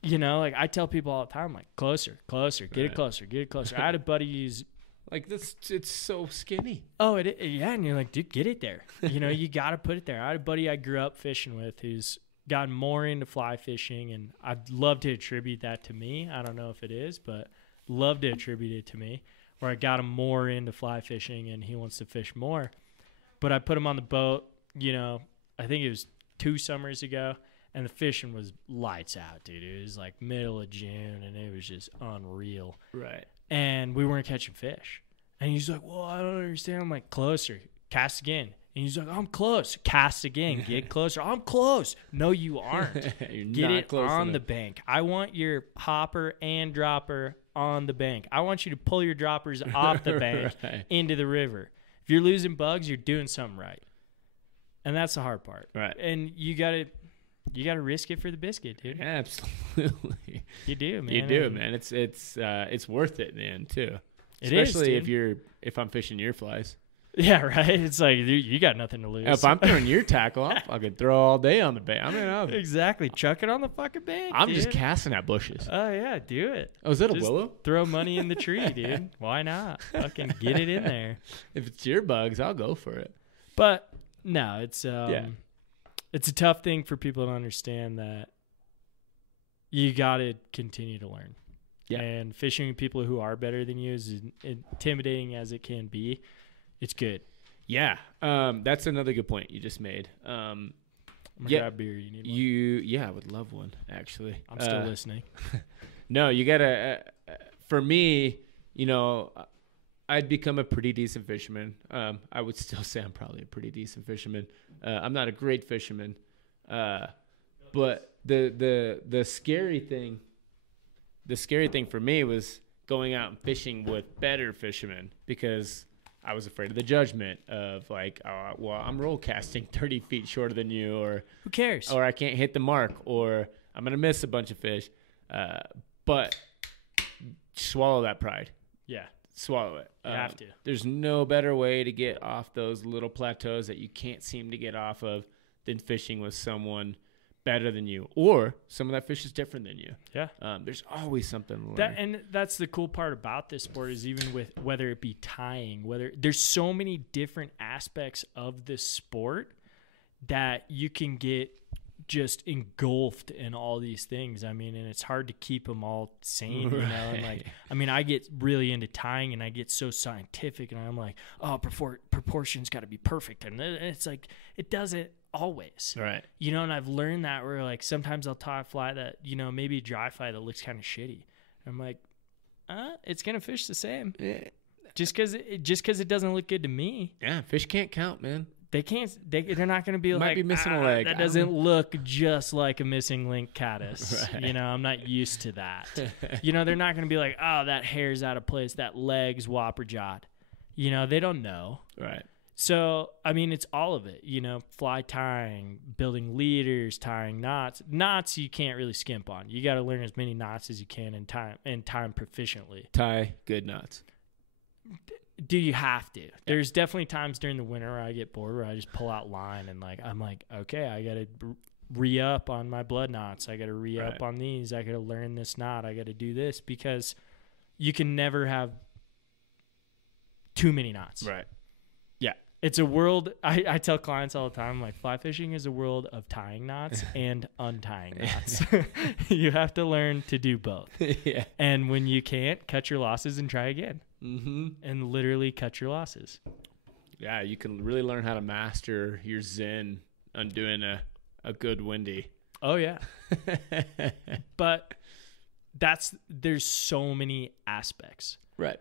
You know, like I tell people all the time, like closer, get it closer, get it closer. I had a buddy who's Like this, it's so skinny. yeah, and you're like, dude, get it there. You know, you got to put it there. I had a buddy I grew up fishing with who's gotten more into fly fishing, and I'd love to attribute that to me. I don't know if it is, but love to attribute it to me, where I got him more into fly fishing, and he wants to fish more. But I put him on the boat, you know, I think it was 2 summers ago. And the fishing was lights out, dude. It was like middle of June, and it was just unreal. Right. And we weren't catching fish. And he's like, well, I don't understand. I'm like, closer. Cast again. And he's like, I'm close. Cast again. Get closer. I'm close. No, you aren't. You're Get not it close on enough. the bank. I want your hopper and dropper on the bank. I want you to pull your droppers off the bank Right. into the river. If you're losing bugs, you're doing something right. And that's the hard part. Right. And you got to risk it for the biscuit, dude. Absolutely. You do, man. You do, And man. It's worth it, man, too. It is, Especially dude. if I'm fishing your flies. Yeah, right. It's like you got nothing to lose. If I'm throwing your tackle, I could throw all day on the bank. I mean, exactly, chuck it on the fucking bank. I'm dude. just casting at bushes. Oh yeah, do it. Oh, is that a Just willow? Throw money in the tree, dude. Why not? Fucking get it in there. If it's your bugs, I'll go for it. But no, it's it's a tough thing for people to understand that you got to continue to learn. Yeah. And fishing with people who are better than you is intimidating as it can be. It's good. Yeah, that's another good point you just made. I'm gonna Yeah, grab beer. You need one? I would love one actually. I'm still listening. No, you gotta. For me, you know, I'd become a pretty decent fisherman. I would still say I'm probably a pretty decent fisherman. I'm not a great fisherman, but the scary thing for me was going out and fishing with better fishermen because I was afraid of the judgment of like, well, I'm roll casting 30 feet shorter than you, or Who cares? I can't hit the mark, or I'm gonna miss a bunch of fish. But swallow that pride. Yeah. Swallow it. You have to. There's no better way to get off those little plateaus that you can't seem to get off of than fishing with someone better than you, or someone that fishes different than you. Yeah. There's always something to learn. And that's the cool part about this sport is even with whether it be tying, there's so many different aspects of this sport that you can get just engulfed in all these things. I mean, and it's hard to keep them all sane, you know? And like, I mean, I get really into tying and I get so scientific and I'm like, oh, proportions got to be perfect. And it's like, it doesn't always. Right. You know, and I've learned that where like sometimes I'll tie a fly that, you know, maybe a dry fly that looks kind of shitty. I'm like, it's going to fish the same. Yeah. Just because it doesn't look good to me. Yeah, fish can't count, man. They can't. They're not going to be Might like be missing a leg. That doesn't look just like a missing link caddis. Right. You know, I'm not used to that. You know, they're not going to be like, oh, that hair's out of place. That leg's whopper jawed. You know, they don't know. Right. So I mean, it's all of it. You know, fly tying, building leaders, tying knots. Knots you can't really skimp on. You got to learn as many knots as you can in time proficiently. Tie good knots. Do you have to? There's definitely times during the winter where I get bored where I just pull out line and like I'm like, okay, I gotta re-up on my blood knots. I gotta re-up on these. I gotta learn this knot. I gotta do this because you can never have too many knots. Right. Yeah. It's a world. I tell clients all the time, like fly fishing is a world of tying knots and untying knots. You have to learn to do both. Yeah. And when you can't, cut your losses and try again. Mm-hmm. and literally cut your losses. Yeah, you can really learn how to master your zen on doing a good windy. Oh yeah. But there's so many aspects. Right.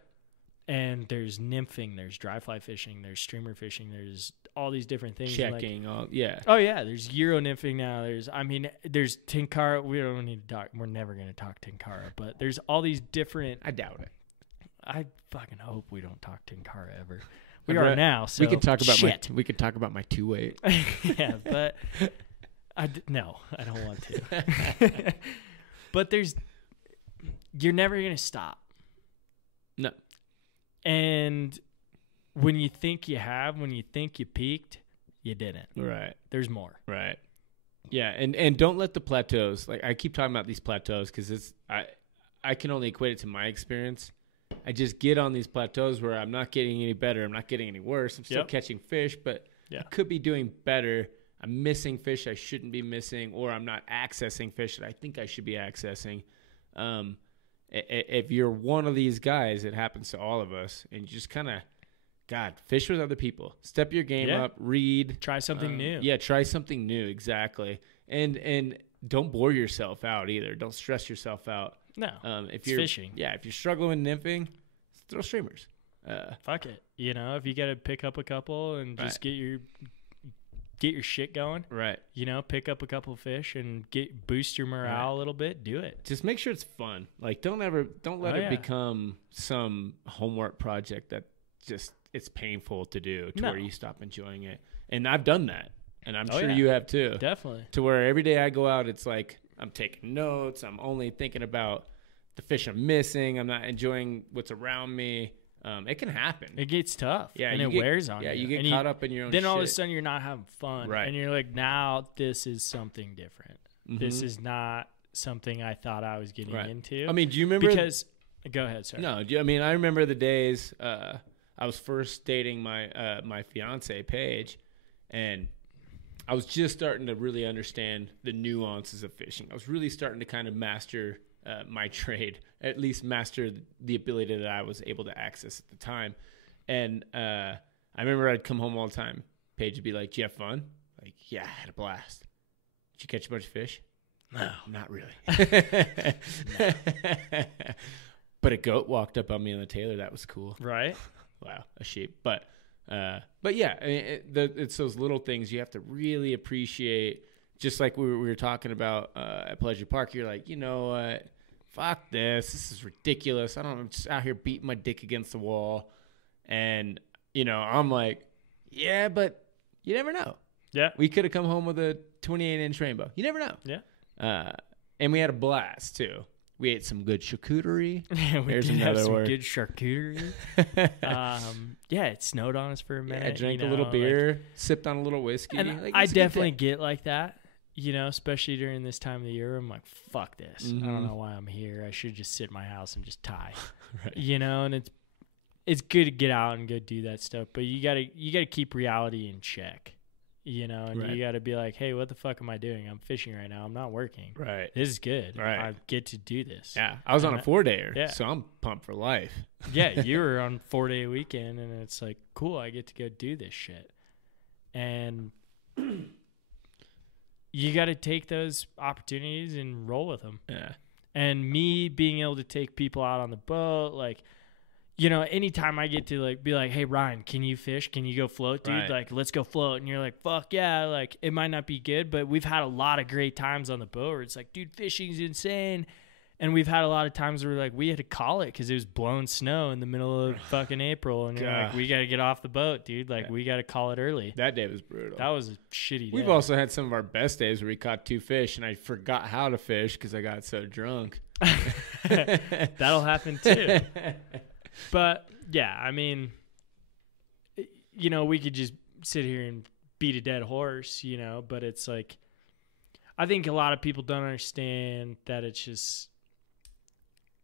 And there's nymphing, there's dry fly fishing, there's streamer fishing, there's all these different things. Checking. Yeah. Oh yeah, there's Euro nymphing now. There's Tenkara. We don't need to talk. We're never going to talk Tenkara, but there's all these different. I doubt it. I fucking hope we don't talk Tenkara ever. We are now, so we can talk about shit. we could talk about my 2-weight. Yeah, but no, I don't want to. But you're never going to stop. No. And when you think you peaked, you didn't. Right. There's more. Right. Yeah, and don't let the plateaus, like I keep talking about these plateaus because I can only equate it to my experience. I just get on these plateaus where I'm not getting any better, I'm not getting any worse. I'm still catching fish, but I could be doing better. I'm missing fish I shouldn't be missing, or I'm not accessing fish that I think I should be accessing. If you're one of these guys, it happens to all of us, and you just kind of, fish with other people. Step your game up, read. Try something new. Yeah, try something new, exactly. And don't bore yourself out either. Don't stress yourself out. No, if you're fishing. Yeah, if you're struggling with nymphing, throw streamers. Fuck it. If you got to pick up a couple and just get your shit going. Right. Pick up a couple of fish and boost your morale a little bit. Do it. Just make sure it's fun. Like don't let it become some homework project that just it's painful to do to where you stop enjoying it. And I've done that. And I'm sure you have too. Definitely. To where every day I go out, it's like I'm taking notes. I'm only thinking about the fish I'm missing. I'm not enjoying what's around me. It can happen. It gets tough. Yeah, and it wears on you. Yeah, you get caught up in your own Then shit. all of a sudden you're not having fun. Right. And you're like, now this is something different. Mm-hmm. This is not something I thought I was getting into. I mean, do you remember? Go ahead, sorry. No, I remember the days I was first dating my my fiance, Paige, and I was just starting to really understand the nuances of fishing. I was really starting to kind of master my trade, at least master the ability that I was able to access at the time. And I remember I'd come home all the time. Paige would be like, "Do you have fun?" Like, "Yeah, I had a blast." "Did you catch a bunch of fish?" No. "Not really." But a goat walked up on me on the Taylor. That was cool. Right? Wow, a sheep. But yeah, I mean, it's those little things you have to really appreciate. Just like we were talking about at Pleasure Park, you're like, you know what? Fuck this. This is ridiculous. I'm just out here beating my dick against the wall. And, I'm like, yeah, but you never know. Yeah. We could have come home with a 28-inch rainbow. You never know. Yeah. And we had a blast, too. We ate some good charcuterie. We There's did have another some word. good charcuterie. It snowed on us for a minute. I drank a little beer, sipped on a little whiskey. And like, I it's a good definitely day. get like that, especially during this time of the year. I'm like, fuck this. I don't know why I'm here. I should just sit in my house and just tie. Right. And it's good to get out and go do that stuff, but you gotta keep reality in check. And you got to be like, hey, what the fuck am I doing? I'm fishing right now. I'm not working. Right. This is good. Right. I get to do this. Yeah. I was on a 4-dayer, Yeah. so I'm pumped for life. Yeah, you were on 4-day weekend, and it's like, cool, I get to go do this shit. And you got to take those opportunities and roll with them. Yeah. And me being able to take people out on the boat, like, anytime I get to be like, hey, Ryan, can you fish? Can you go float, dude? Right. Like, let's go float. And you're like, fuck yeah. Like, it might not be good, but we've had a lot of great times on the boat where it's like, dude, fishing's insane. And we've had a lot of times where we had to call it because it was blowing snow in the middle of fucking April. And you're like, we got to get off the boat, dude. Like, we got to call it early. That day was brutal. That was a shitty day. We've also had some of our best days where we caught 2 fish, and I forgot how to fish because I got so drunk. That'll happen too. But yeah, I mean, we could just sit here and beat a dead horse, but it's like, I think a lot of people don't understand that it's just,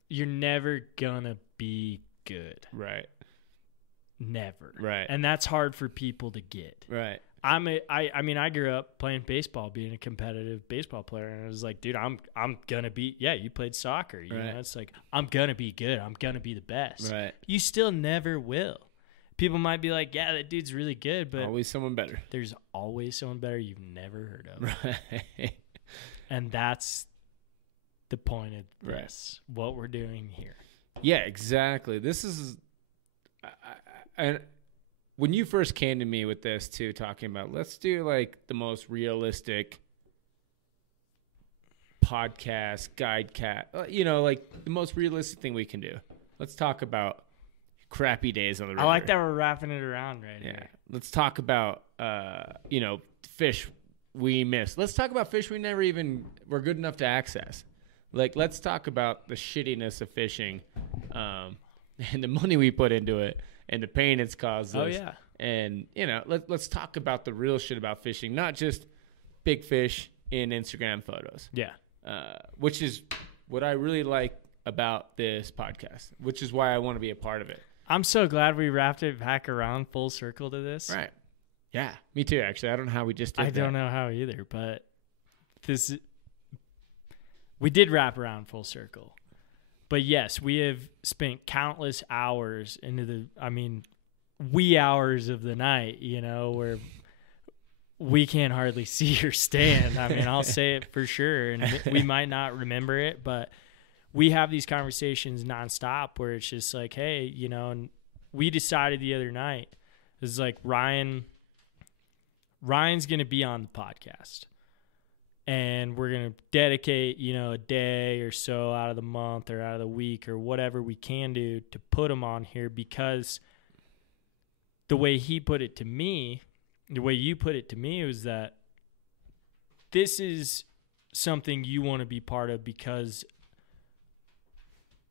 you're never gonna be good. Right. Never. Right. And that's hard for people to get. Right. I mean, I grew up playing baseball, being a competitive baseball player, and I was like, dude, I'm gonna be. Yeah, you played soccer. You know, it's like I'm gonna be good. I'm gonna be the best. Right. You still never will. People might be like, yeah, that dude's really good, but Always someone better. there's always someone better you've never heard of. Right. And that's the point of this, what we're doing here. Yeah, exactly. This is, and when you first came to me with this too, talking about let's do like the most realistic podcast guide cat, you know, like the most realistic thing we can do. Let's talk about crappy days on the river. I like that we're wrapping it around right here. Let's talk about, you know, fish we missed. Let's talk about fish we never even were good enough to access. Like, let's talk about the shittiness of fishing, and the money we put into it, and the pain it's caused us. Oh yeah. And you know, let's talk about the real shit about fishing, not just big fish in Instagram photos. Yeah. Which is what I really like about this podcast, which is why I want to be a part of it. I'm so glad we wrapped it back around full circle to this. Right. Yeah. Me too, actually. I don't know how we just did that. don't know how either, but we did wrap around full circle. But yes, we have spent countless hours into wee hours of the night, you know, where we can't hardly see or stand. I mean, I'll say it for sure. And we might not remember it, but we have these conversations nonstop where it's just like, hey, you know, and we decided the other night, it's like Ryan's going to be on the podcast. And we're going to dedicate, you know, a day or so out of the month or out of the week or whatever we can do to put him on here, because the way he put it to me, the way you put it to me was that this is something you want to be part of because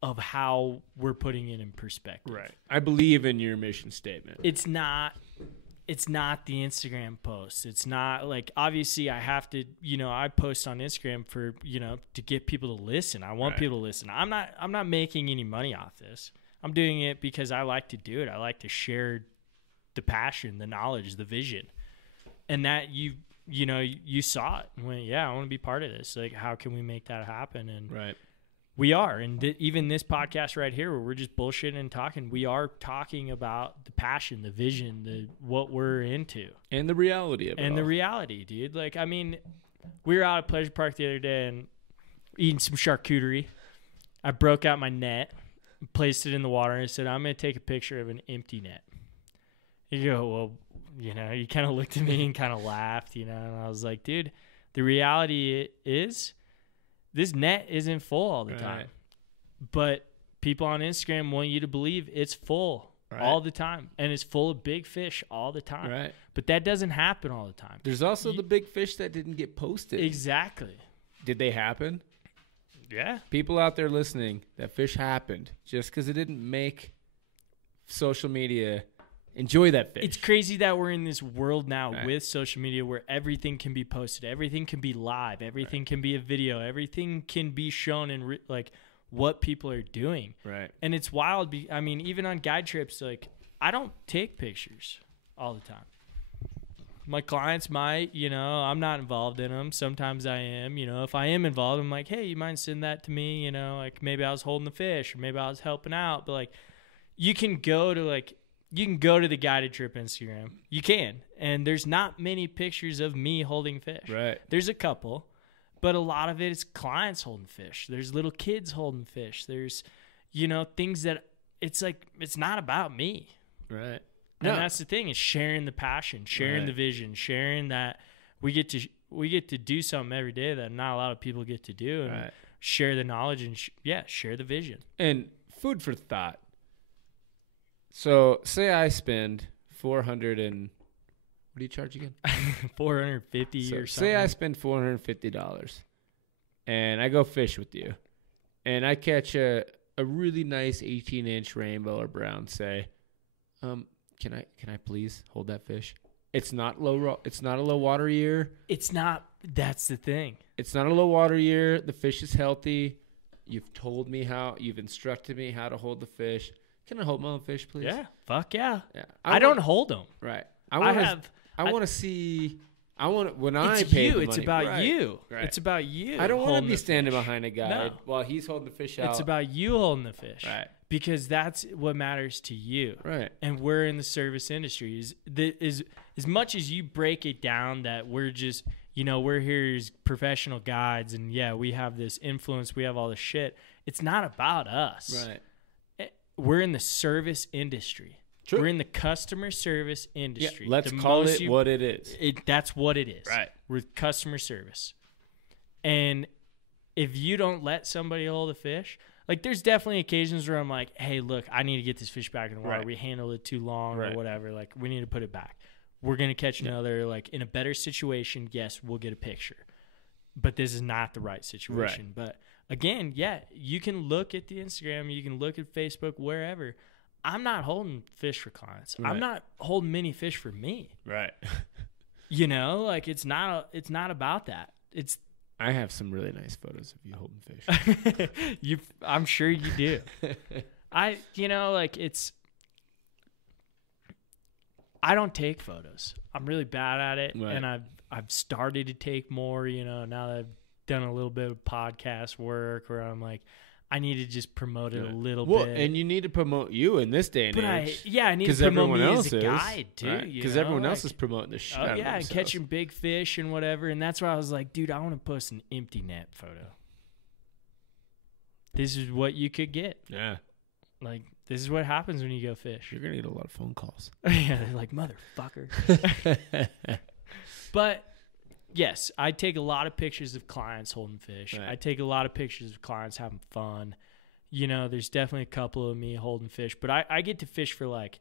of how we're putting it in perspective. Right. I believe in your mission statement. It's not the Instagram post. It's not like, obviously I have to, you know, I post on Instagram for, you know, to get people to listen. I want people to listen. I'm not making any money off this. I'm doing it because I like to do it. I like to share the passion, the knowledge, the vision. And that you saw it and went, yeah, I want to be part of this. Like, how can we make that happen? And we are. And even this podcast right here, where we're just bullshitting and talking, we are talking about the passion, the vision, what we're into. And the reality of it. And the reality, dude. Like, I mean, we were out at Pleasure Park the other day and eating some charcuterie. I broke out my net, placed it in the water, and said, I'm going to take a picture of an empty net. You go, well, you know, you kind of looked at me and kind of laughed, you know, and I was like, dude, the reality is this net isn't full all the time. But people on Instagram want you to believe it's full all the time, and it's full of big fish all the time. Right. But that doesn't happen all the time. There's also the big fish that didn't get posted. Exactly. Did they happen? Yeah. People out there listening, that fish happened. Just because it didn't make social media, enjoy that fish. It's crazy that we're in this world now with social media where everything can be posted, everything can be live, everything can be a video, everything can be shown in like what people are doing. Right. And it's wild. I mean, even on guide trips, like, I don't take pictures all the time. My clients might, you know, I'm not involved in them. Sometimes I am, you know, if I am involved, I'm like, hey, you mind send that to me? You know, like maybe I was holding the fish or maybe I was helping out. But like, you can go to the guided trip Instagram. You can. And there's not many pictures of me holding fish. Right. There's a couple, but a lot of it is clients holding fish. There's little kids holding fish. There's, you know, things that it's like, it's not about me. Right. And that's the thing, is sharing the passion, sharing the vision, sharing that we get to do something every day that not a lot of people get to do, and share the knowledge and share the vision. And food for thought. So say I spend $400 and what do you charge again? $450 or something. Say I spend $450 and I go fish with you and I catch a really nice 18-inch rainbow or brown, say, can I please hold that fish? It's not a low water year. It's not. That's the thing. It's not a low water year. The fish is healthy. You've told me you've instructed me how to hold the fish. Can I hold my own fish, please? Yeah. Fuck yeah. Yeah. I don't hold them. Right. I I want to see. When it's I pay you. the It's money. about Right. you. Right. It's about you. I don't want to holding be the standing fish. behind a guy No. while he's holding the fish out. It's about you holding the fish. Right. Because that's what matters to you. Right. And we're in the service industry. Is as much as you break it down that we're just, we're here as professional guides, and yeah, we have this influence, we have all this shit. It's not about us. Right. We're in the service industry. True. We're in the customer service industry. Yeah, let's The call most it what it is. That's what it is. Right. We're customer service. And if you don't let somebody hold a fish, like there's definitely occasions where I'm like, hey, look, I need to get this fish back in the water. Right. We handled it too long Right. or whatever. Like, we need to put it back. We're going to catch another, like, in a better situation. Yes, we'll get a picture. But this is not the right situation. But again, yeah, you can look at the Instagram, you can look at Facebook, wherever. I'm not holding fish for clients. Right. I'm not holding many fish for me. Right. Like it's not about that. It's I have some really nice photos of you holding fish. I'm sure you do. I don't take photos. I'm really bad at it, Right. and I've started to take more. Now that I've done a little bit of podcast work, where I'm like, I need to just promote it a little bit. And you need to promote you in this day and But age. I need to promote everyone me else as a is, guide too. Because everyone else is promoting the shit out Oh of yeah, and themselves. catching big fish and whatever. And that's why I was like, dude, I want to post an empty net photo. This is what you could get. Yeah. Like, this is what happens when you go fish. You're going to get a lot of phone calls. Yeah, they're like, motherfucker. But yes, I take a lot of pictures of clients holding fish. Right. I take a lot of pictures of clients having fun. There's definitely a couple of me holding fish, but I get to fish for like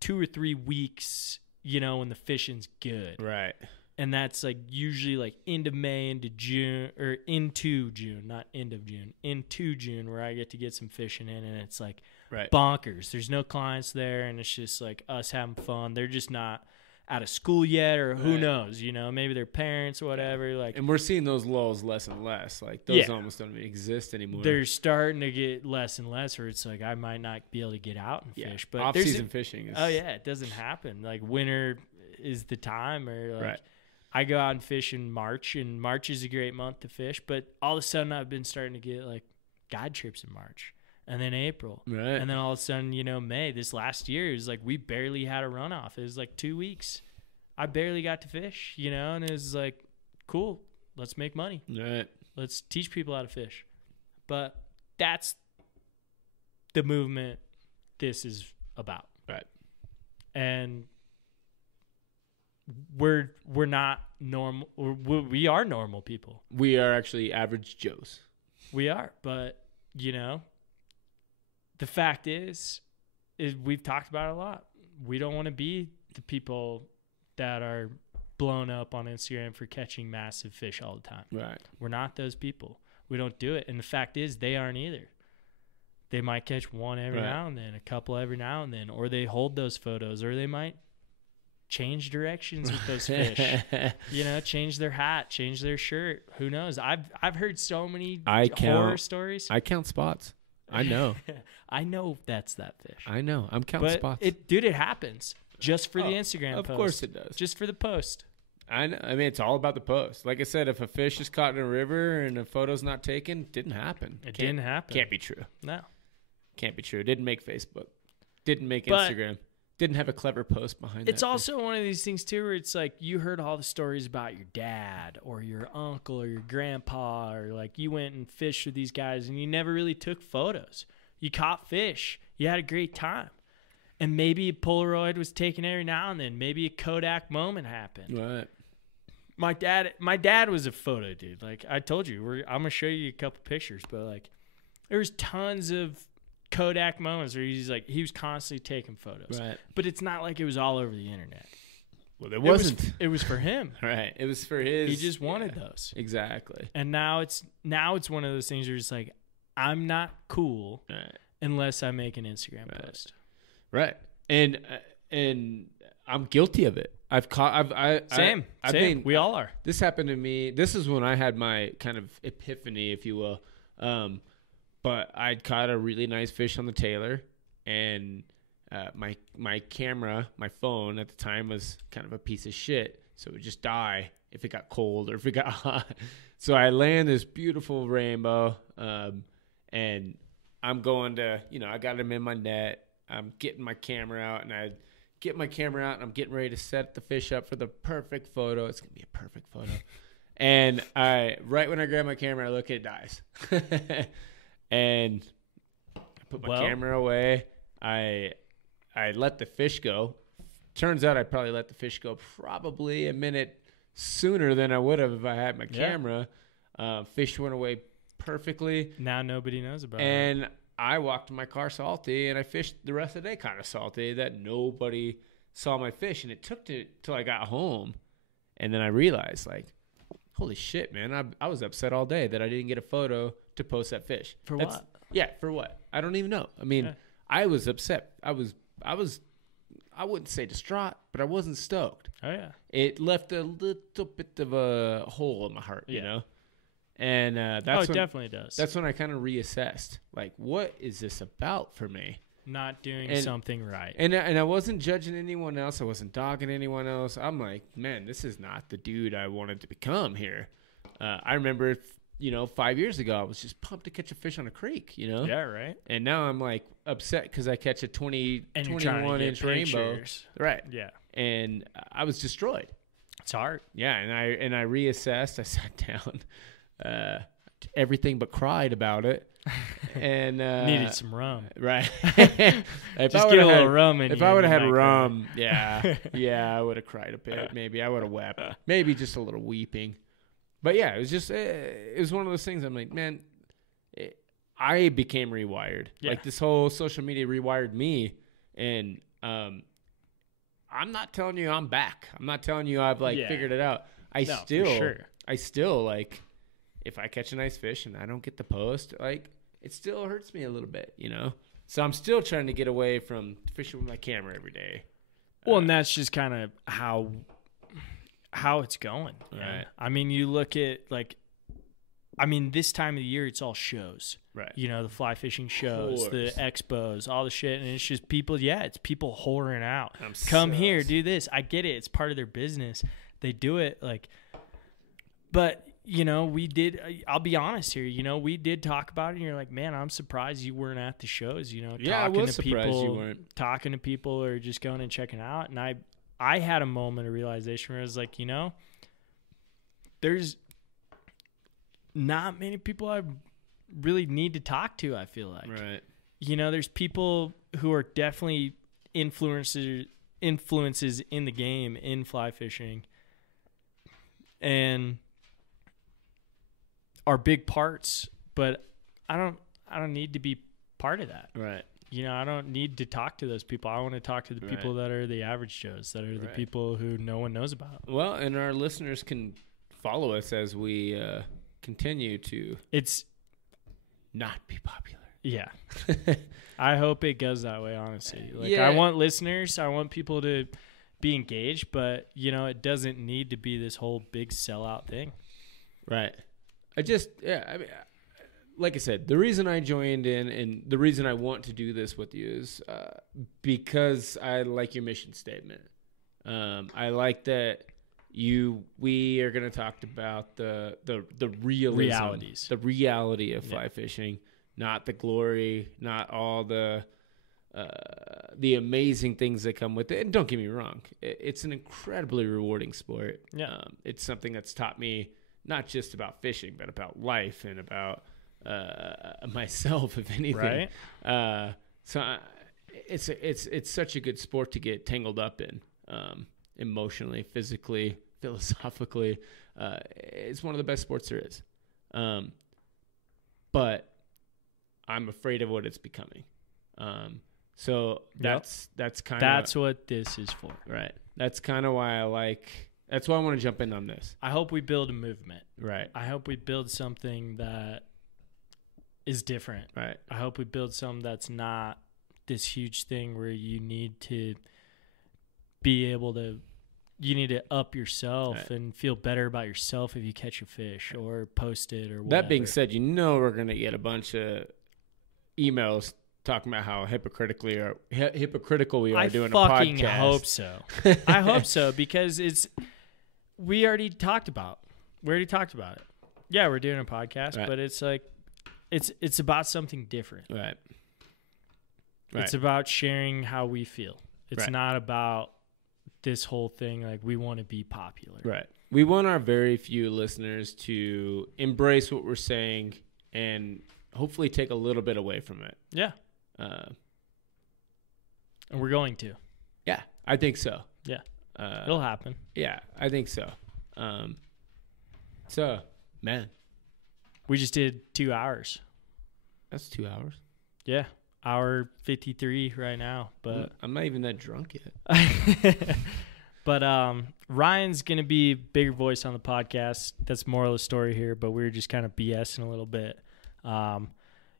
2 or 3 weeks, when the fishing's good. Right. And that's like usually like into May, into June, or into June, not end of June, into June, where I get to get some fishing in, and it's like Right. bonkers. There's no clients there, and it's just like us having fun. They're just not out of school yet, or who Right. knows, maybe their parents or whatever. Like, And we're seeing those lulls less and less. Like, those Yeah. almost don't even exist anymore. they're starting to get less and less, where it's like I might not be able to get out and fish. But off-season fishing is... Oh yeah, it doesn't happen. Like, winter is the time, or like Right. I go out and fish in March, and March is a great month to fish. But all of a sudden, I've been starting to get like guide trips in March, and then April, Right. and then all of a sudden, May. This last year, it was like we barely had a runoff. It was like 2 weeks. I barely got to fish, and it was like, cool, let's make money. Right. Let's teach people how to fish. But that's the movement this is about. Right. And we're not normal. We are normal people. We are actually average Joes. We are. But, the fact is we've talked about it a lot. We don't want to be the people that are blown up on Instagram for catching massive fish all the time. Right. We're not those people. We don't do it. And the fact is, they aren't either. They might catch one every Right. now and then, a couple every now and then, or they hold those photos, or they might change directions with those fish. Change their hat, change their shirt. Who knows? I've heard so many horror stories. I count spots. I know. I know that's that fish. I know. I'm counting But spots. it happens just for the Oh, Instagram of post. course it does. Just for the post. I know. I mean, it's all about the post. Like I said, if a fish is caught in a river and a photo's not taken, didn't happen. It didn't happen. Can't be true. No. Can't be true. Didn't make Facebook. Didn't make But- Instagram. Didn't have a clever post behind It's that. also one of these things too, where it's like you heard all the stories about your dad or your uncle or your grandpa, or like you went and fished with these guys and you never really took photos. You caught fish. You had a great time. And maybe a Polaroid was taken every now and then. Maybe a Kodak moment happened. Right. My dad was a photo dude. Like I told you, I'm gonna show you a couple pictures, but like there's tons of Kodak moments where he was constantly taking photos. Right. But it's not like it was all over the internet. Well, it wasn't. It was for him. Right. It was for his. He just wanted those. Exactly. And now it's one of those things where it's like, I'm not cool Right. unless I make an Instagram Right. post. Right. And I'm guilty of it. Same. We all are. This happened to me. This is when I had my kind of epiphany, if you will. But I'd caught a really nice fish on the Taylor, and my camera, my phone at the time was kind of a piece of shit, so it would just die if it got cold or if it got hot. So I land this beautiful rainbow, and I'm going to, I got him in my net. I'm getting my camera out, and I get my camera out, and I'm getting ready to set the fish up for the perfect photo. It's gonna be a perfect photo. And right when I grab my camera, I look, it dies. And I put my camera away. I let the fish go. Turns out I probably let the fish go probably a minute sooner than I would have if I had my camera. Fish went away perfectly. Now nobody knows about it. And I walked to my car salty, and I fished the rest of the day kind of salty that nobody saw my fish. And it took till I got home, and then I realized, like, holy shit, man, I was upset all day that I didn't get a photo to post that fish. What? Yeah, for what? I don't even know. I mean, I was upset. I wouldn't say distraught, but I wasn't stoked. Oh, yeah. It left a little bit of a hole in my heart, you know? And that's it definitely does. That's when I kind of reassessed, like, what is this about for me? Not doing something right. And I wasn't judging anyone else. I wasn't dogging anyone else. I'm like, man, this is not the dude I wanted to become here. I remember, 5 years ago, I was just pumped to catch a fish on a creek, Yeah, right. And now I'm like upset because I catch a 21-inch rainbow. Right. Yeah. And I was destroyed. It's hard. Yeah, and I reassessed. I sat down, everything but cried about it. And needed some rum. Right. Just get a little rum in. If I would have had rum, I would have cried a bit. Maybe I would have wept. Maybe just a little weeping. But yeah, it was one of those things. I'm like, man, I became rewired. Yeah. Like, this whole social media rewired me, and I'm not telling you I'm back. I'm not telling you I've figured it out. I still like, if I catch a nice fish and I don't get the post, like, it still hurts me a little bit, So I'm still trying to get away from fishing with my camera every day. Well, and that's just kind of how it's going. Right. I mean, you look at this time of the year, it's all shows. Right. The fly fishing shows, the expos, all the shit. And it's just people, it's people whoring out. Come here, do this. I get it. It's part of their business. They do it but we did, I'll be honest here, we did talk about it, and you're like, man, I'm surprised you weren't at the shows, I was surprised you weren't. Talking to people or just going and checking out. And I had a moment of realization where I was like, there's not many people I really need to talk to, I feel like. Right. There's people who are definitely influences in the game, in fly fishing, and are big parts, but I don't need to be part of that. Right. I don't need to talk to those people. I want to talk to the people that are the average Joes, that are the people who no one knows about. Well, and our listeners can follow us as we continue to not be popular. Yeah. I hope it goes that way, honestly. I want listeners. I want people to be engaged, but, it doesn't need to be this whole big sellout thing. Right. Like I said, the reason I joined in and the reason I want to do this with you is because I like your mission statement. I like that we are going to talk about the realities, the reality of fly fishing, not the glory, not all the amazing things that come with it. And don't get me wrong, it's an incredibly rewarding sport. Yeah, it's something that's taught me not just about fishing, but about life and about myself, if anything. Right. It's such a good sport to get tangled up in, emotionally, physically, philosophically. It's one of the best sports there is. But I'm afraid of what it's becoming. So that's kind of, that's what this is for. Right. That's kind of why that's why I want to jump in on this. I hope we build a movement. Right. I hope we build something that is different. Right. I hope we build something that's not this huge thing where you need to up yourself and feel better about yourself if you catch a fish or post it or whatever. That being said, we're going to get a bunch of emails talking about how hypocritical we are doing a fucking podcast. hope so. I hope so, because we already talked about it. Yeah, we're doing a podcast, Right. but it's like it's about something different. Right. It's about sharing how we feel. It's Right. not about this whole thing like we want to be popular. Right. We want our very few listeners to embrace what we're saying and hopefully take a little bit away from it. Yeah, and we're going to. Yeah, I think so. Yeah. It'll happen. Yeah, I think so. So, man, We just did 2 hours. that's 2 hours. Yeah, hour 53 right now, but I'm not even that drunk yet. but Ryan's gonna be bigger voice on the podcast. That's the moral of the story here. But we were just kind of BSing a little bit.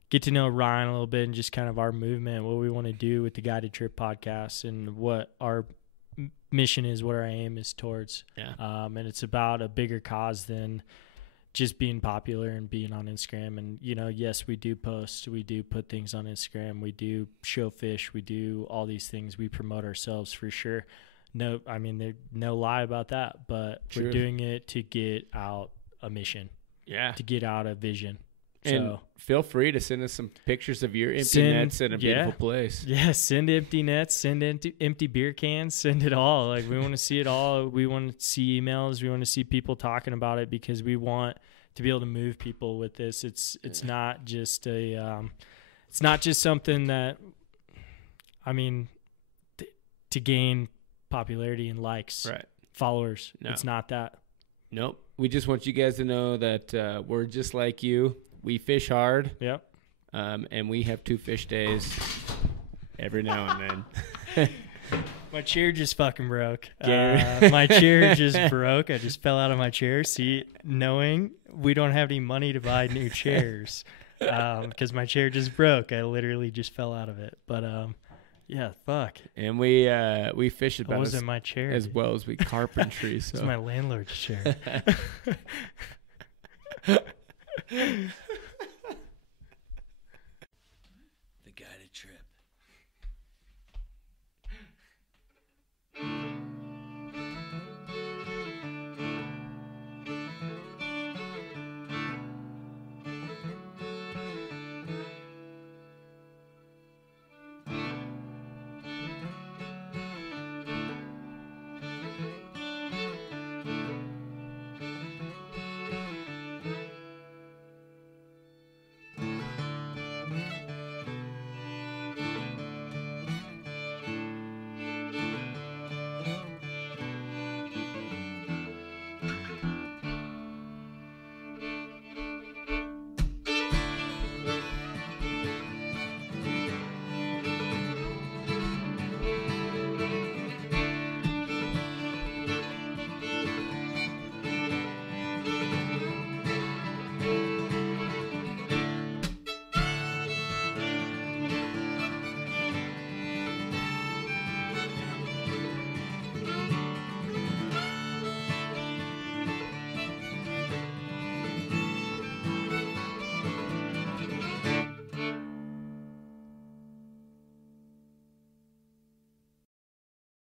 Get to know Ryan a little bit and just kind of our movement, what we want to do with the Guided Trip podcast, and what our mission is, what our aim is towards. Yeah. And it's about a bigger cause than just being popular and being on Instagram. And, you know, yes, we do post, we do put things on Instagram, we do show fish, we do all these things. We promote ourselves for sure. No, I mean, there's no lie about that, but True. we're doing it to get out a mission, Yeah. to get out a vision. And So, feel free to send us some pictures of your empty Send- nets in a yeah. beautiful place. yeah, send empty nets, send empty beer cans, send it all. Like, we want to see it all. We want to see emails. We want to see people talking about it, because we want to be able to move people with this. It's not just it's not just something that, I mean, to gain popularity and likes, Right. followers. No. It's not that. Nope. We just want you guys to know that we're just like you. We fish hard, Yep. and we have 2 fish days every now and then. My chair just fucking broke. Gary. My chair just broke. I just fell out of my chair. See, knowing we don't have any money to buy new chairs, because my chair just broke. I literally just fell out of it. But yeah, fuck. And we fish It about wasn't my chair. as dude. well as we carpentry. It's So my landlord's chair.